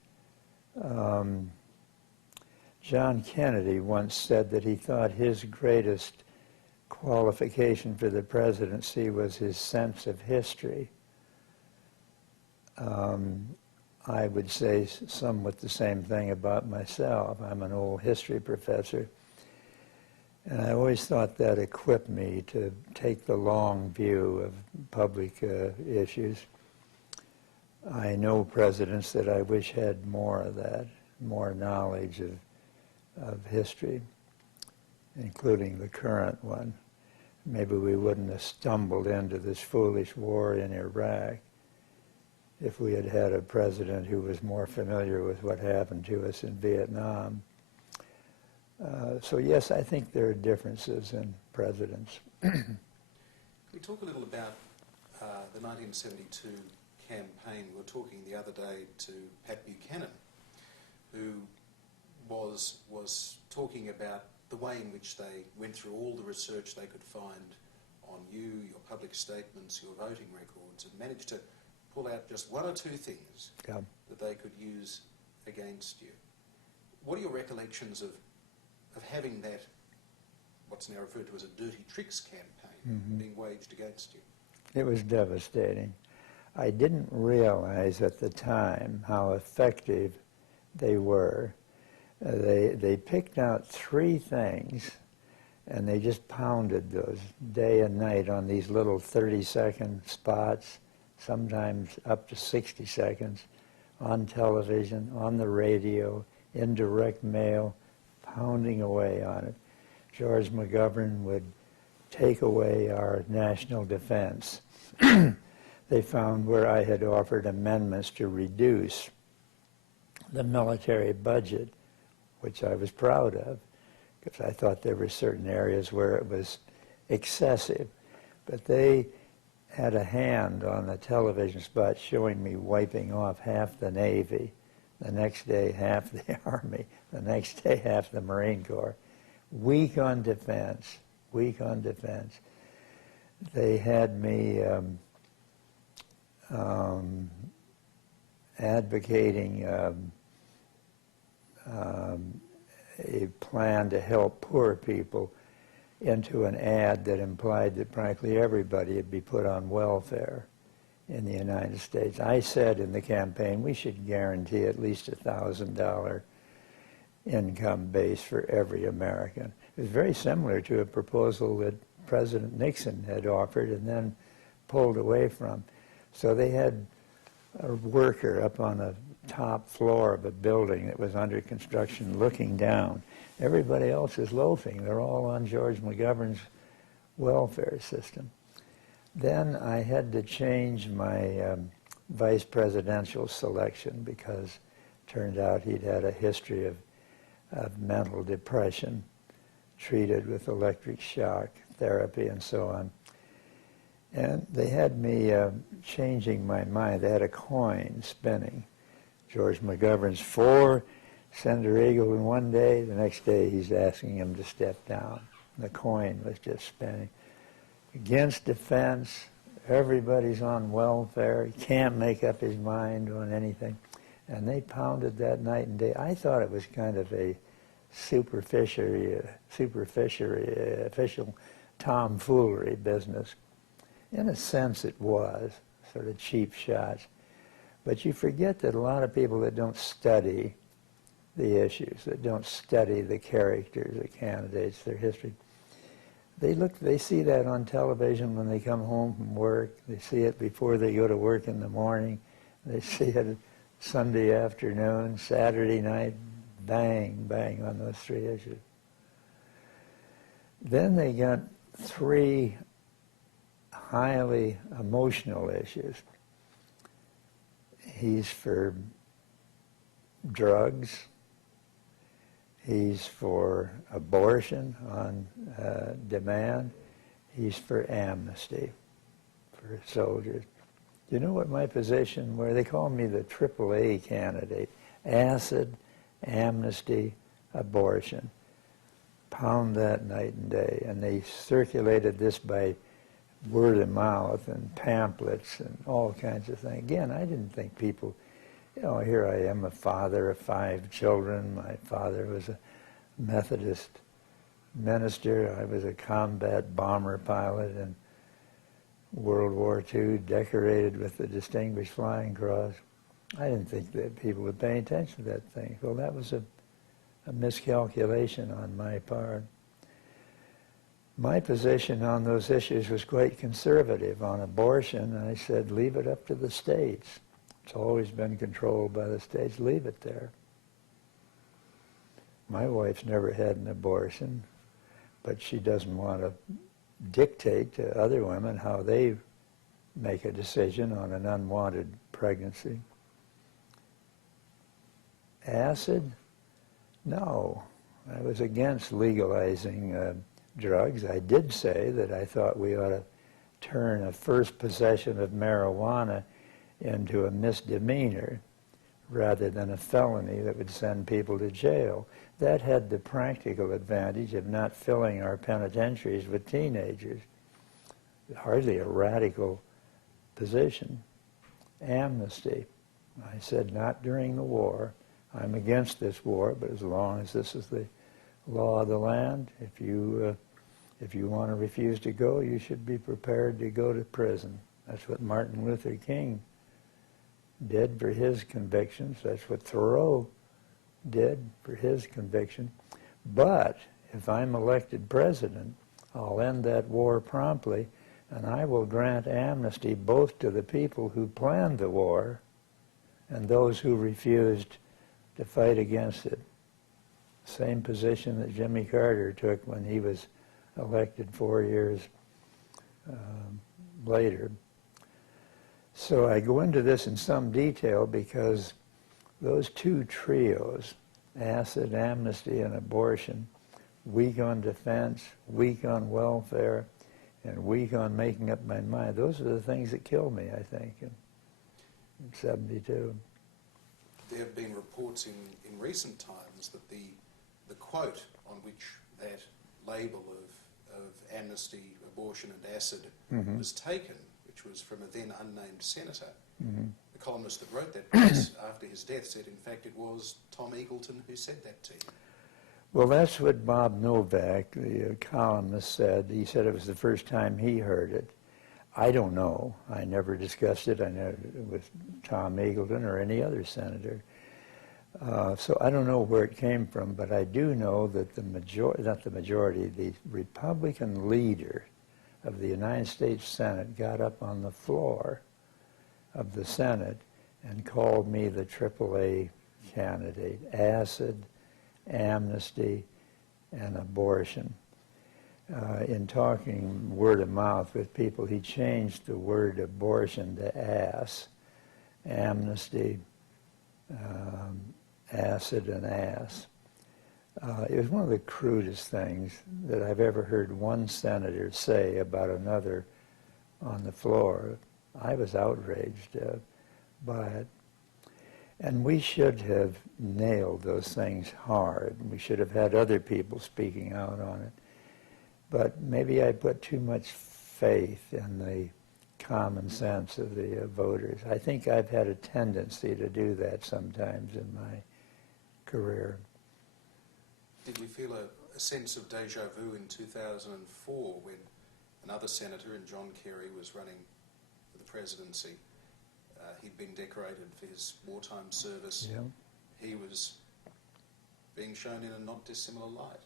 John Kennedy once said that he thought his greatest qualification for the presidency was his sense of history. I would say somewhat the same thing about myself. I'm an old history professor, and I always thought that equipped me to take the long view of public issues. I know presidents that I wish had more of that, more knowledge of history, including the current one. Maybe we wouldn't have stumbled into this foolish war in Iraq if we had had a president who was more familiar with what happened to us in Vietnam. So yes, I think there are differences in presidents. Can we talk a little about the 1972 campaign? We were talking the other day to Pat Buchanan, who was talking about the way in which they went through all the research they could find on you, your public statements, your voting records, and managed to pull out just one or two things that they could use against you. What are your recollections of having that, what's now referred to as a dirty tricks campaign, being waged against you? It was devastating. I didn't realize at the time how effective they were. They picked out 3 things, and they just pounded those day and night on these little 30-second spots, sometimes up to 60 seconds, on television, on the radio, in direct mail, pounding away on it. George McGovern would take away our national defense. They found where I had offered amendments to reduce the military budget, which I was proud of, because I thought there were certain areas where it was excessive. But they had a hand on the television spot showing me wiping off half the Navy, the next day half the Army, the next day half the Marine Corps. Weak on defense, weak on defense. They had me advocating a plan to help poor people into an ad that implied that practically everybody would be put on welfare in the United States. I said in the campaign we should guarantee at least $1,000 income base for every American. It was very similar to a proposal that President Nixon had offered and then pulled away from. So they had a worker up on the top floor of a building that was under construction looking down. Everybody else is loafing. They're all on George McGovern's welfare system. Then I had to change my vice presidential selection because it turned out he'd had a history of mental depression, treated with electric shock therapy and so on. And they had me changing my mind. They had a coin spinning. George McGovern's for Senator Eagle in one day. The next day he's asking him to step down. The coin was just spinning. Against defense, everybody's on welfare. He can't make up his mind on anything. And they pounded that night and day. I thought it was kind of a superficial tomfoolery business. In a sense it was, sort of cheap shots. But you forget that a lot of people that don't study the issues, that don't study the characters, the candidates, their history, they see that on television when they come home from work. They see it before they go to work in the morning. They see it Sunday afternoon, Saturday night, bang, bang on those 3 issues. Then they got 3 highly emotional issues. He's for drugs. He's for abortion on demand. He's for amnesty for soldiers. You know what my position were? They call me the AAA candidate. Acid, amnesty, abortion. Pound that night and day. And they circulated this by word of mouth and pamphlets and all kinds of things. Again, I didn't think people, here I am, a father of 5 children. My father was a Methodist minister. I was a combat bomber pilot in World War II, decorated with the Distinguished Flying Cross. I didn't think that people would pay attention to that thing. Well, that was a miscalculation on my part. My position on those issues was quite conservative. On abortion, I said, leave it up to the states. It's always been controlled by the states. Leave it there. My wife's never had an abortion, but she doesn't want to dictate to other women how they make a decision on an unwanted pregnancy. Acid? No. I was against legalizing drugs. I did say that I thought we ought to turn a first possession of marijuana into a misdemeanor rather than a felony that would send people to jail. That had the practical advantage of not filling our penitentiaries with teenagers. Hardly a radical position. Amnesty. I said, not during the war. I'm against this war, but as long as this is the law of the land, if you want to refuse to go, you should be prepared to go to prison. That's what Martin Luther King did for his convictions. That's what Thoreau did for his conviction. But if I'm elected president, I'll end that war promptly, and I will grant amnesty both to the people who planned the war and those who refused to fight against it. Same position that Jimmy Carter took when he was elected 4 years later. So I go into this in some detail because those two trios, acid, amnesty, and abortion, weak on defense, weak on welfare, and weak on making up my mind, those are the things that killed me, I think, in 72. There have been reports in recent times that the quote on which that label of amnesty, abortion and acid was taken, which was from a then unnamed senator. The columnist that wrote that piece after his death said, in fact, it was Tom Eagleton who said that to you. Well, that's what Bob Novak, the columnist, said. He said it was the first time he heard it. I don't know. I never discussed it. I never with Tom Eagleton or any other senator. So I don't know where it came from, but I do know that the Republican leader of the United States Senate got up on the floor of the Senate and called me the AAA candidate. Acid, amnesty, and abortion. In talking word of mouth with people, he changed the word abortion to ass, amnesty, acid, and ass. It was one of the crudest things that I've ever heard one senator say about another on the floor. I was outraged by it. And we should have nailed those things hard. We should have had other people speaking out on it. But maybe I put too much faith in the common sense of the voters. I think I've had a tendency to do that sometimes in my career. Did you feel a sense of deja vu in 2004 when another senator, and John Kerry, was running for the presidency? He'd been decorated for his wartime service. Yeah. He was being shown in a not dissimilar light.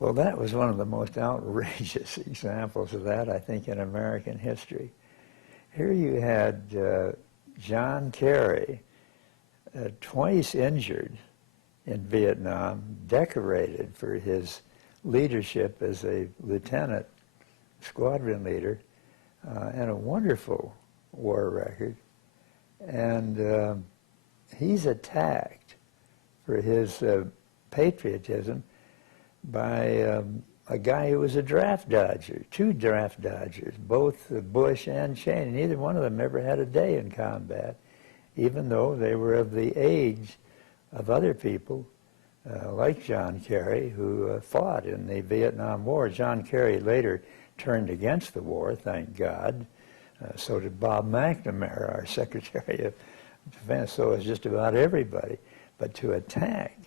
Well, that was one of the most outrageous examples of that, I think, in American history. Here you had John Kerry, twice injured in Vietnam, decorated for his leadership as a lieutenant, squadron leader, and a wonderful war record. And he's attacked for his patriotism by a guy who was a draft dodger, two draft dodgers, both Bush and Cheney. Neither one of them ever had a day in combat, even though they were of the age of other people like John Kerry, who fought in the Vietnam War. John Kerry later turned against the war, thank God. So did Bob McNamara, our Secretary of Defense. So is just about everybody. But to attack,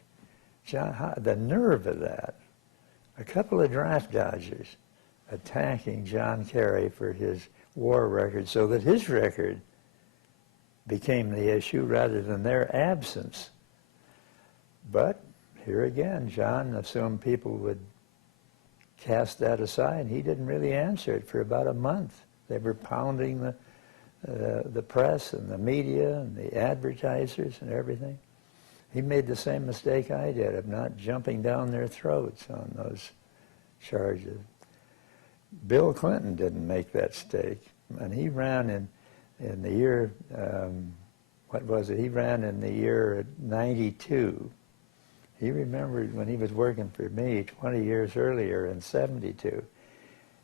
the nerve of that, a couple of draft dodgers attacking John Kerry for his war record so that his record became the issue rather than their absence. But here again, John assumed people would cast that aside. He didn't really answer it for about a month. They were pounding the press and the media and the advertisers and everything. He made the same mistake I did of not jumping down their throats on those charges. Bill Clinton didn't make that mistake, and he ran in the year, what was it? He ran in the year 92. He remembered when he was working for me 20 years earlier in 72.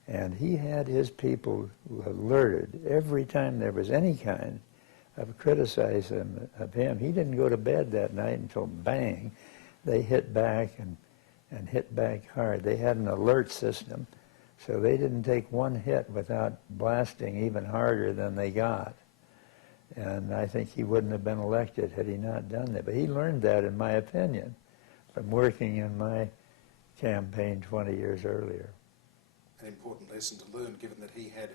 And he had his people alerted every time there was any kind of criticism of him. He didn't go to bed that night until bang, they hit back and hit back hard. They had an alert system, so they didn't take one hit without blasting even harder than they got. And I think he wouldn't have been elected had he not done that. But he learned that, in my opinion, from working in my campaign 20 years earlier. An important lesson to learn, given that he had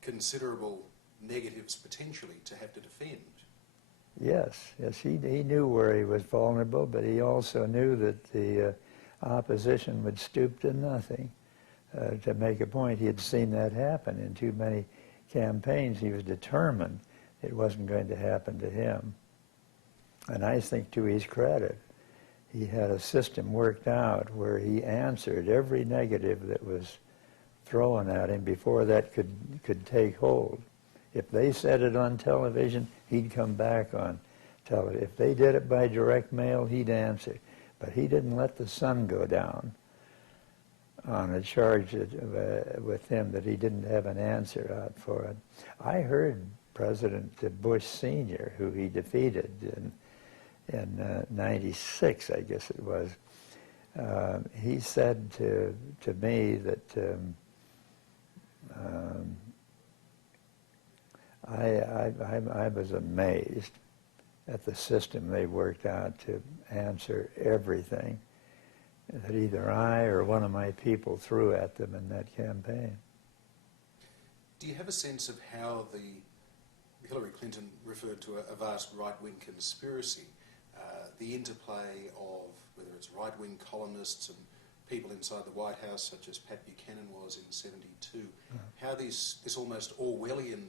considerable negatives potentially to have to defend. Yes, he knew where he was vulnerable, but he also knew that the opposition would stoop to nothing to make a point. He had seen that happen in too many campaigns. He was determined it wasn't going to happen to him. And I think, to his credit, he had a system worked out where he answered every negative that was thrown at him before that could take hold. If they said it on television, he'd come back on television. If they did it by direct mail, he'd answer. But he didn't let the sun go down on a charge with him that he didn't have an answer out for it. I heard President Bush Sr., who he defeated in 96, I guess it was, he said to me that I was amazed at the system they worked out to answer everything that either I or one of my people threw at them in that campaign. Do you have a sense of how Hillary Clinton referred to a vast right-wing conspiracy, the interplay of whether it's right-wing columnists and people inside the White House, such as Pat Buchanan was in '72, how this almost Orwellian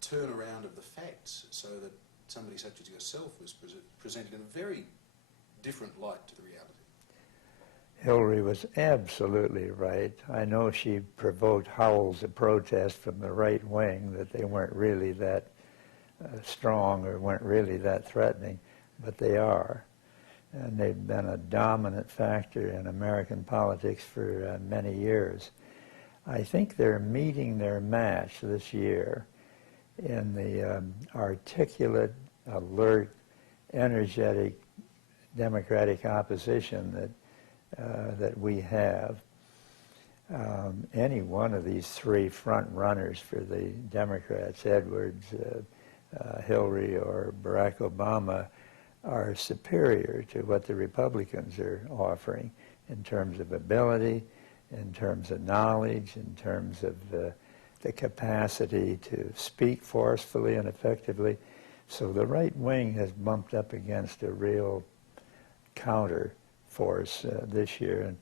turnaround of the facts, so that somebody such as yourself was presented in a very different light to the reality? Hillary was absolutely right. I know she provoked howls of protest from the right wing that they weren't really that strong or weren't really that threatening, but they are. And they've been a dominant factor in American politics for many years. I think they're meeting their match this year in the articulate, alert, energetic Democratic opposition that we have. Any one of these three front runners for the Democrats, Edwards, Hillary, or Barack Obama, are superior to what the Republicans are offering in terms of ability, in terms of knowledge, in terms of the capacity to speak forcefully and effectively. So the right wing has bumped up against a real counter force this year.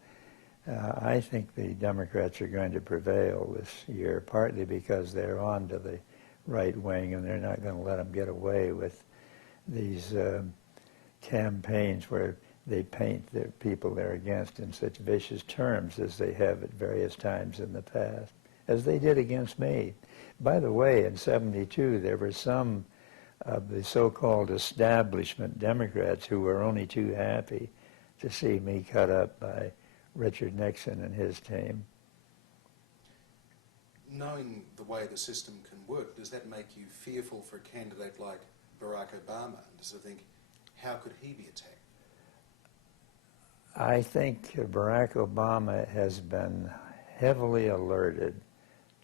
And I think the Democrats are going to prevail this year, partly because they're on to the right wing and they're not going to let them get away with these campaigns where they paint the people they're against in such vicious terms as they have at various times in the past, as they did against me. By the way, in '72, there were some of the so-called establishment Democrats who were only too happy to see me cut up by Richard Nixon and his team. Knowing the way the system can work, does that make you fearful for a candidate like Barack Obama? Does it think, how could he be attacked? I think Barack Obama has been heavily alerted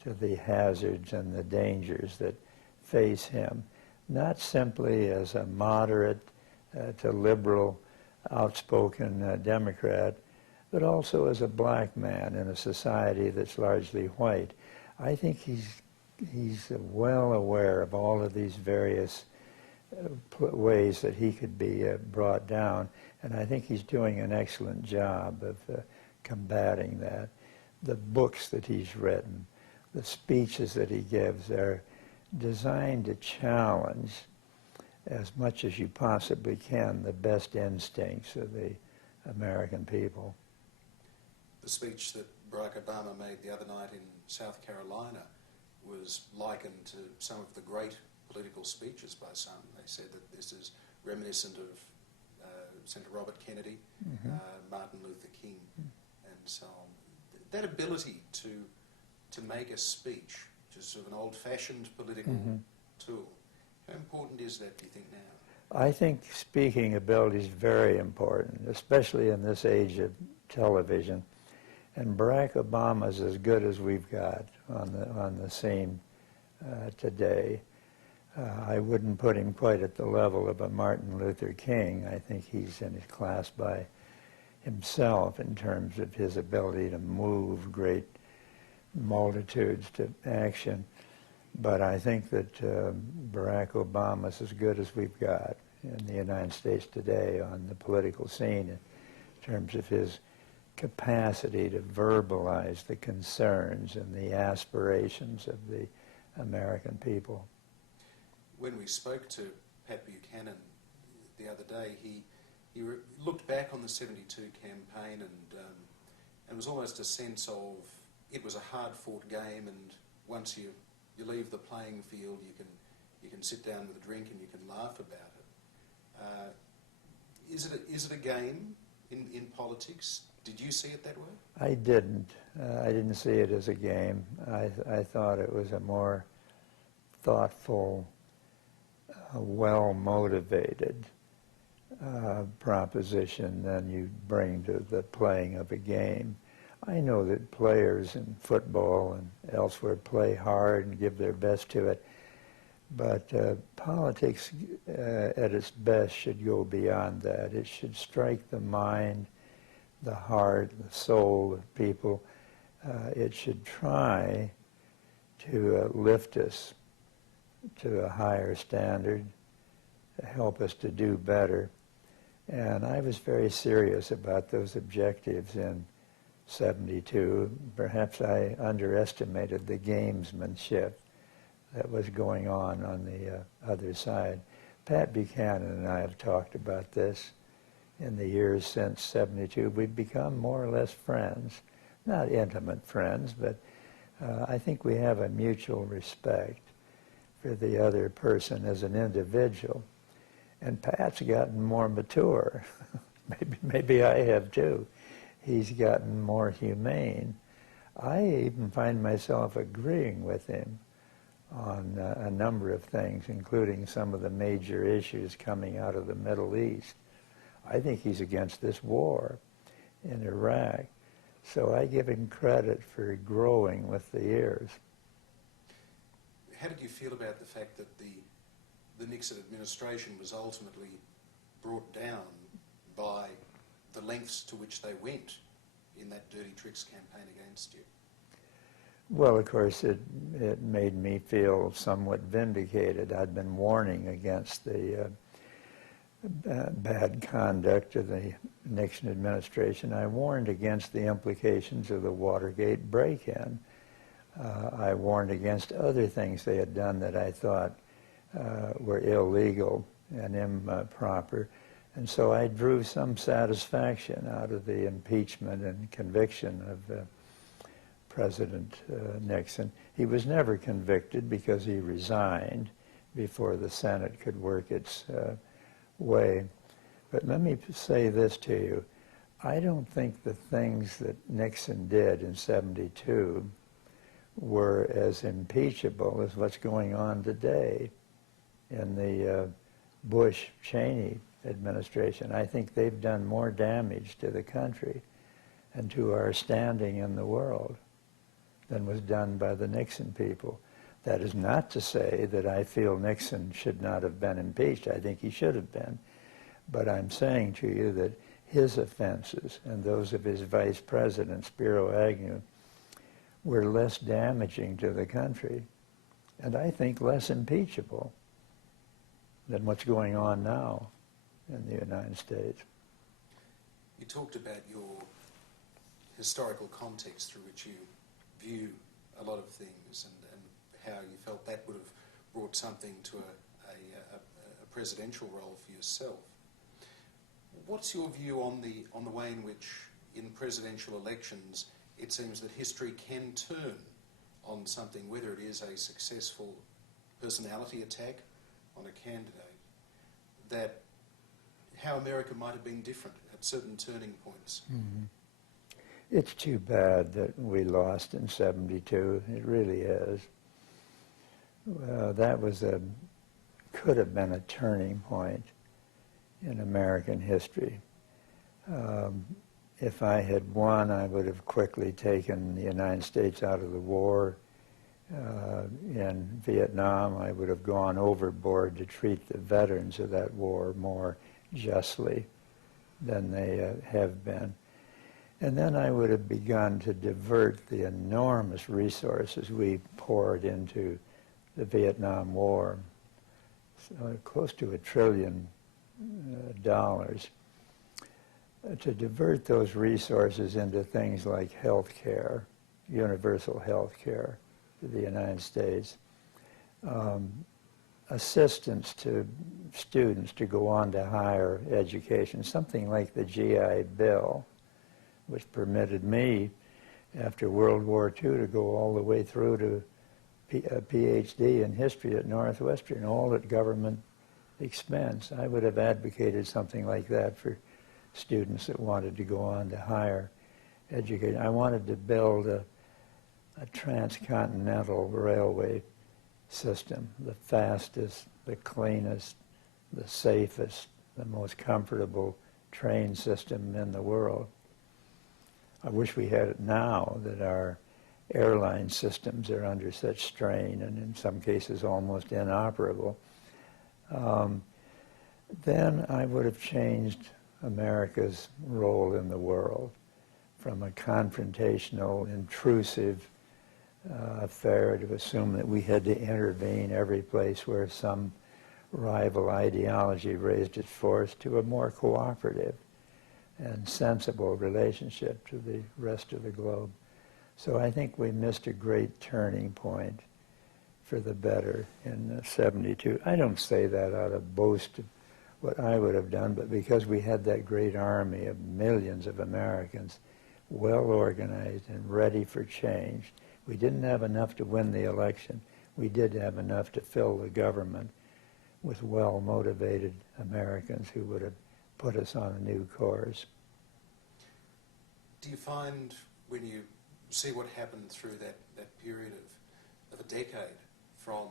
to the hazards and the dangers that face him, not simply as a moderate to liberal, outspoken Democrat, but also as a black man in a society that's largely white. I think he's well aware of all of these various ways that he could be brought down, and I think he's doing an excellent job of combating that. The books that he's written, the speeches that he gives are designed to challenge as much as you possibly can the best instincts of the American people. The speech that Barack Obama made the other night in South Carolina was likened to some of the great political speeches by some. They said that this is reminiscent of Senator Robert Kennedy, Martin Luther King, and so on. That ability to make a speech, which is sort of an old-fashioned political tool, how important is that, do you think, now? I think speaking ability is very important, especially in this age of television. And Barack Obama is as good as we've got on the scene today. I wouldn't put him quite at the level of a Martin Luther King. I think he's in his class by himself in terms of his ability to move great multitudes to action. But I think that Barack Obama is as good as we've got in the United States today on the political scene in terms of his capacity to verbalize the concerns and the aspirations of the American people. When we spoke to Pat Buchanan the other day, he looked back on the 72 campaign and it was almost a sense of it was a hard-fought game, and once you leave the playing field, you can sit down with a drink and you can laugh about it. Is it a game in politics? Did you see it that way? I didn't. I didn't see it as a game. I thought it was a more thoughtful, well-motivated proposition than you bring to the playing of a game. I know that players in football and elsewhere play hard and give their best to it, but politics at its best should go beyond that. It should strike the mind, the heart, the soul of people. It should try to lift us to a higher standard, help us to do better. And I was very serious about those objectives in 72. Perhaps I underestimated the gamesmanship that was going on the other side. Pat Buchanan and I have talked about this in the years since 72. We've become more or less friends, not intimate friends, but I think we have a mutual respect for the other person as an individual. And Pat's gotten more mature. Maybe I have too. He's gotten more humane. I even find myself agreeing with him on a number of things, including some of the major issues coming out of the Middle East. I think he's against this war in Iraq. So I give him credit for growing with the years. How did you feel about the fact that the Nixon administration was ultimately brought down by the lengths to which they went in that dirty tricks campaign against you? Well, of course, it made me feel somewhat vindicated. I'd been warning against the bad conduct of the Nixon administration. I warned against the implications of the Watergate break-in. I warned against other things they had done that I thought were illegal and improper. And so I drew some satisfaction out of the impeachment and conviction of President Nixon. He was never convicted because he resigned before the Senate could work its way. But let me say this to you. I don't think the things that Nixon did in 72 were as impeachable as what's going on today in the Bush-Cheney administration. I think they've done more damage to the country and to our standing in the world than was done by the Nixon people. That is not to say that I feel Nixon should not have been impeached. I think he should have been. But I'm saying to you that his offenses and those of his vice president, Spiro Agnew, were less damaging to the country, and I think less impeachable than what's going on now in the United States. You talked about your historical context through which you view a lot of things and how you felt that would have brought something to a presidential role for yourself. What's your view on the way in which in presidential elections it seems that history can turn on something, whether it is a successful personality attack on a candidate, that how America might have been different at certain turning points? Mm-hmm. It's too bad that we lost in 72. It really is. That could have been a turning point in American history. If I had won, I would have quickly taken the United States out of the war. In Vietnam, I would have gone overboard to treat the veterans of that war more justly than they have been. And then I would have begun to divert the enormous resources we poured into the Vietnam War, close to $1 trillion, to divert those resources into things like health care, universal health care to the United States, assistance to students to go on to higher education, something like the GI Bill, which permitted me, after World War II, to go all the way through to a PhD in history at Northwestern, all at government expense. I would have advocated something like that for students that wanted to go on to higher education. I wanted to build a transcontinental railway system, the fastest, the cleanest, the safest, the most comfortable train system in the world. I wish we had it now, that our airline systems are under such strain and in some cases almost inoperable. Then I would have changed America's role in the world from a confrontational, intrusive affair to assume that we had to intervene every place where some rival ideology raised its force, to a more cooperative and sensible relationship to the rest of the globe. So I think we missed a great turning point for the better in '72. I don't say that out of boast of what I would have done, but because we had that great army of millions of Americans, well organized and ready for change. We didn't have enough to win the election. We did have enough to fill the government with well-motivated Americans who would have put us on a new course. Do you find, when you see what happened through that period of a decade from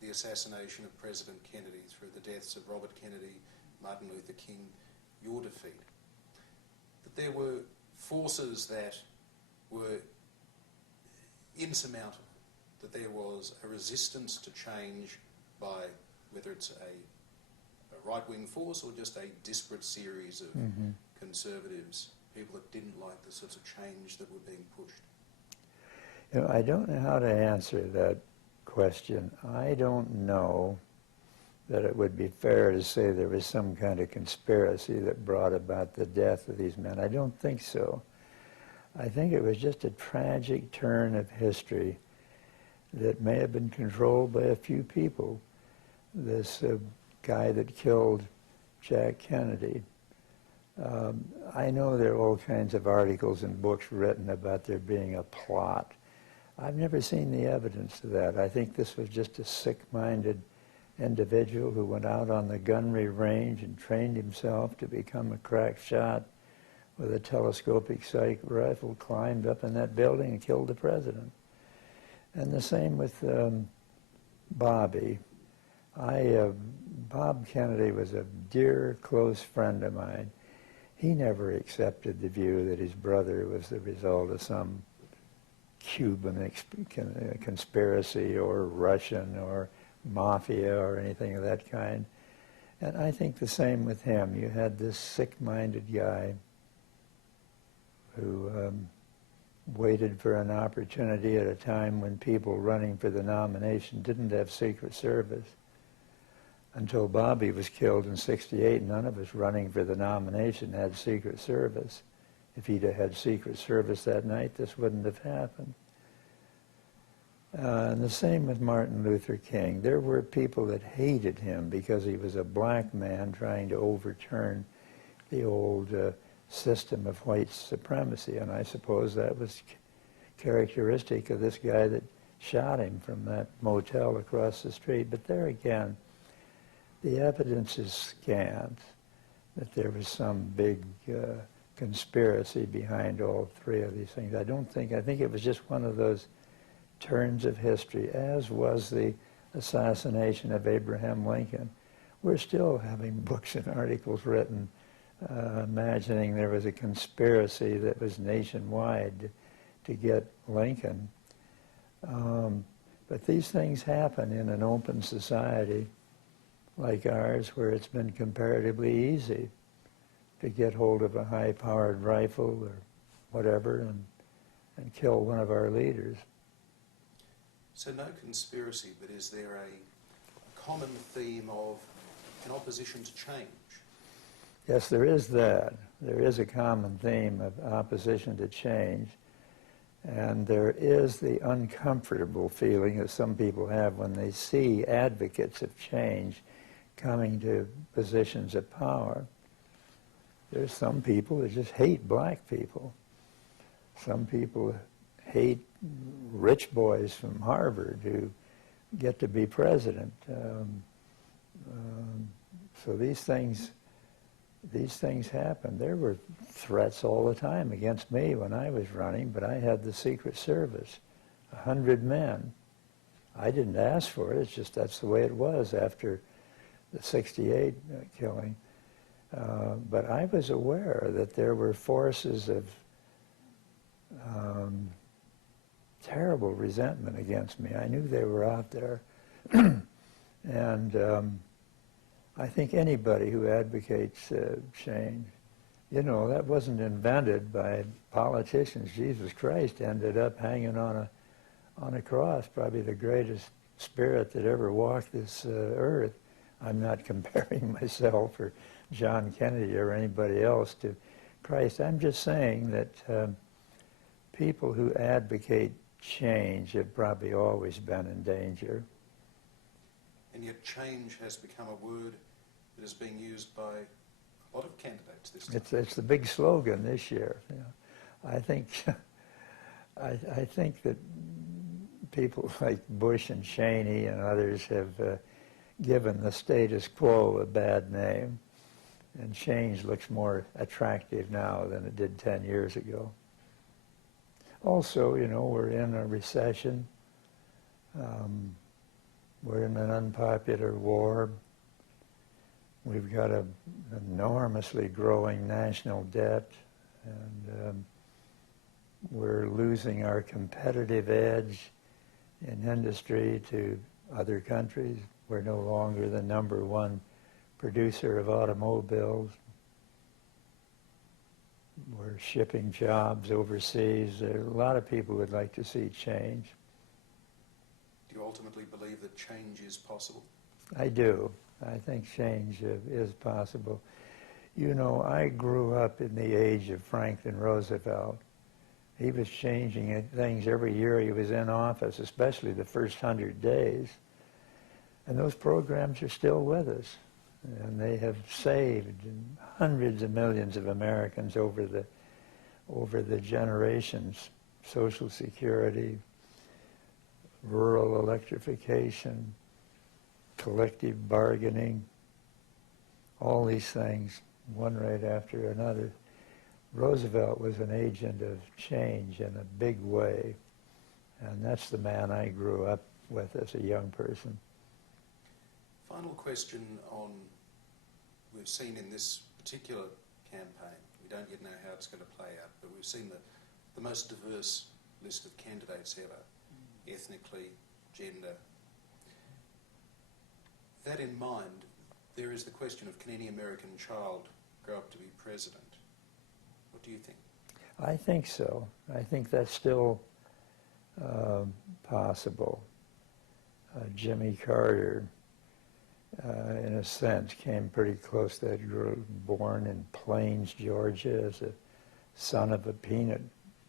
the assassination of President Kennedy through the deaths of Robert Kennedy, Martin Luther King, your defeat, that there were forces that were insurmountable, that there was a resistance to change by whether it's a right-wing force or just a disparate series of conservatives, people that didn't like the sorts of change that were being pushed? You know, I don't know how to answer that question. I don't know that it would be fair to say there was some kind of conspiracy that brought about the death of these men. I don't think so. I think it was just a tragic turn of history that may have been controlled by a few people. This guy that killed Jack Kennedy. I know there are all kinds of articles and books written about there being a plot. I've never seen the evidence of that. I think this was just a sick-minded individual who went out on the gunnery range and trained himself to become a crack shot with a telescopic sight rifle, climbed up in that building and killed the president. And the same with Bobby. Bob Kennedy was a dear, close friend of mine. He never accepted the view that his brother was the result of some Cuban conspiracy or Russian or mafia or anything of that kind. And I think the same with him. You had this sick-minded guy who waited for an opportunity at a time when people running for the nomination didn't have Secret Service. Until Bobby was killed in '68, none of us running for the nomination had Secret Service. If he'd have had Secret Service that night, this wouldn't have happened. And the same with Martin Luther King. There were people that hated him because he was a black man trying to overturn the old system of white supremacy, and I suppose that was characteristic of this guy that shot him from that motel across the street. But there again, the evidence is scant that there was some big conspiracy behind all three of these things. I think it was just one of those turns of history, as was the assassination of Abraham Lincoln. We're still having books and articles written imagining there was a conspiracy that was nationwide to get Lincoln. But these things happen in an open society like ours, where it's been comparatively easy to get hold of a high-powered rifle or whatever and kill one of our leaders. So no conspiracy, but is there a common theme of an opposition to change? Yes, there is that. There is a common theme of opposition to change. And there is the uncomfortable feeling that some people have when they see advocates of change coming to positions of power. There's some people that just hate black people. Some people hate rich boys from Harvard who get to be president. So these things happen. There were threats all the time against me when I was running, but I had the Secret Service, 100 men. I didn't ask for it. It's just that's the way it was after the 68 killing. But I was aware that there were forces of terrible resentment against me. I knew they were out there. And I think anybody who advocates change, you know, that wasn't invented by politicians. Jesus Christ ended up hanging on a cross, probably the greatest spirit that ever walked this earth. I'm not comparing myself or John Kennedy or anybody else to Christ. I'm just saying that people who advocate change have probably always been in danger. And yet change has become a word that is being used by a lot of candidates this time. It's the big slogan this year. You know. I think I think that people like Bush and Cheney and others have given the status quo a bad name, and change looks more attractive now than it did 10 years ago. Also, you know, we're in a recession. We're in an unpopular war. We've got an enormously growing national debt, and we're losing our competitive edge in industry to other countries. We're no longer the #1 producer of automobiles. We're shipping jobs overseas. There are a lot of people would like to see change. Do you ultimately believe that change is possible? I do. I think change is possible. You know, I grew up in the age of Franklin Roosevelt. He was changing things every year he was in office, especially the first 100 days. And those programs are still with us. And they have saved hundreds of millions of Americans over the generations. Social Security, rural electrification, collective bargaining, all these things, one right after another. Roosevelt was an agent of change in a big way, and that's the man I grew up with as a young person. Final question on, we've seen in this particular campaign, we don't yet know how it's going to play out, but we've seen the most diverse list of candidates ever, ethnically, gender. That in mind, there is the question of, can any American child grow up to be president? What do you think? I think so. I think that's still possible. Jimmy Carter, in a sense, came pretty close to that. Grew born in Plains, Georgia, as a son of a peanut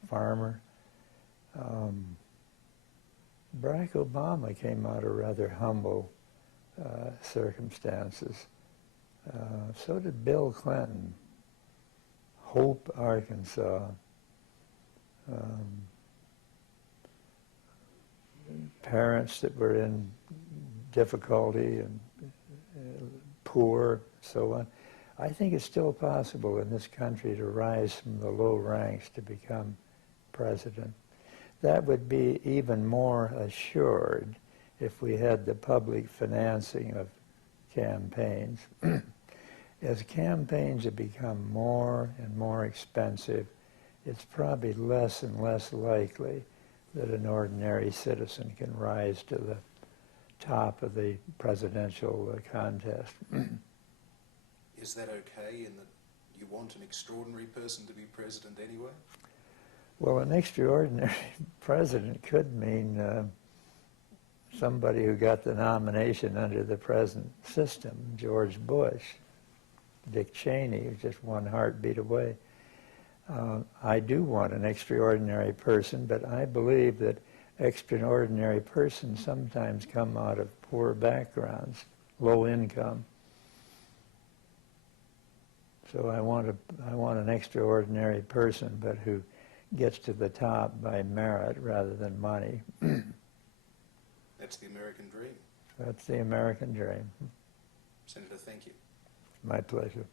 farmer. Barack Obama came out of rather humble circumstances. So did Bill Clinton. Hope, Arkansas. Parents that were in difficulty and poor, so on. I think it's still possible in this country to rise from the low ranks to become president. That would be even more assured if we had the public financing of campaigns. As campaigns have become more and more expensive, it's probably less and less likely that an ordinary citizen can rise to the top of the presidential contest. Is that okay in that you want an extraordinary person to be president anyway? Well, an extraordinary president could mean somebody who got the nomination under the present system, George Bush, Dick Cheney, who's just one heartbeat away. I do want an extraordinary person, but I believe that extraordinary persons sometimes come out of poor backgrounds, low income. So I want an extraordinary person, but who gets to the top by merit rather than money. That's the American dream. That's the American dream. Senator, thank you. My pleasure.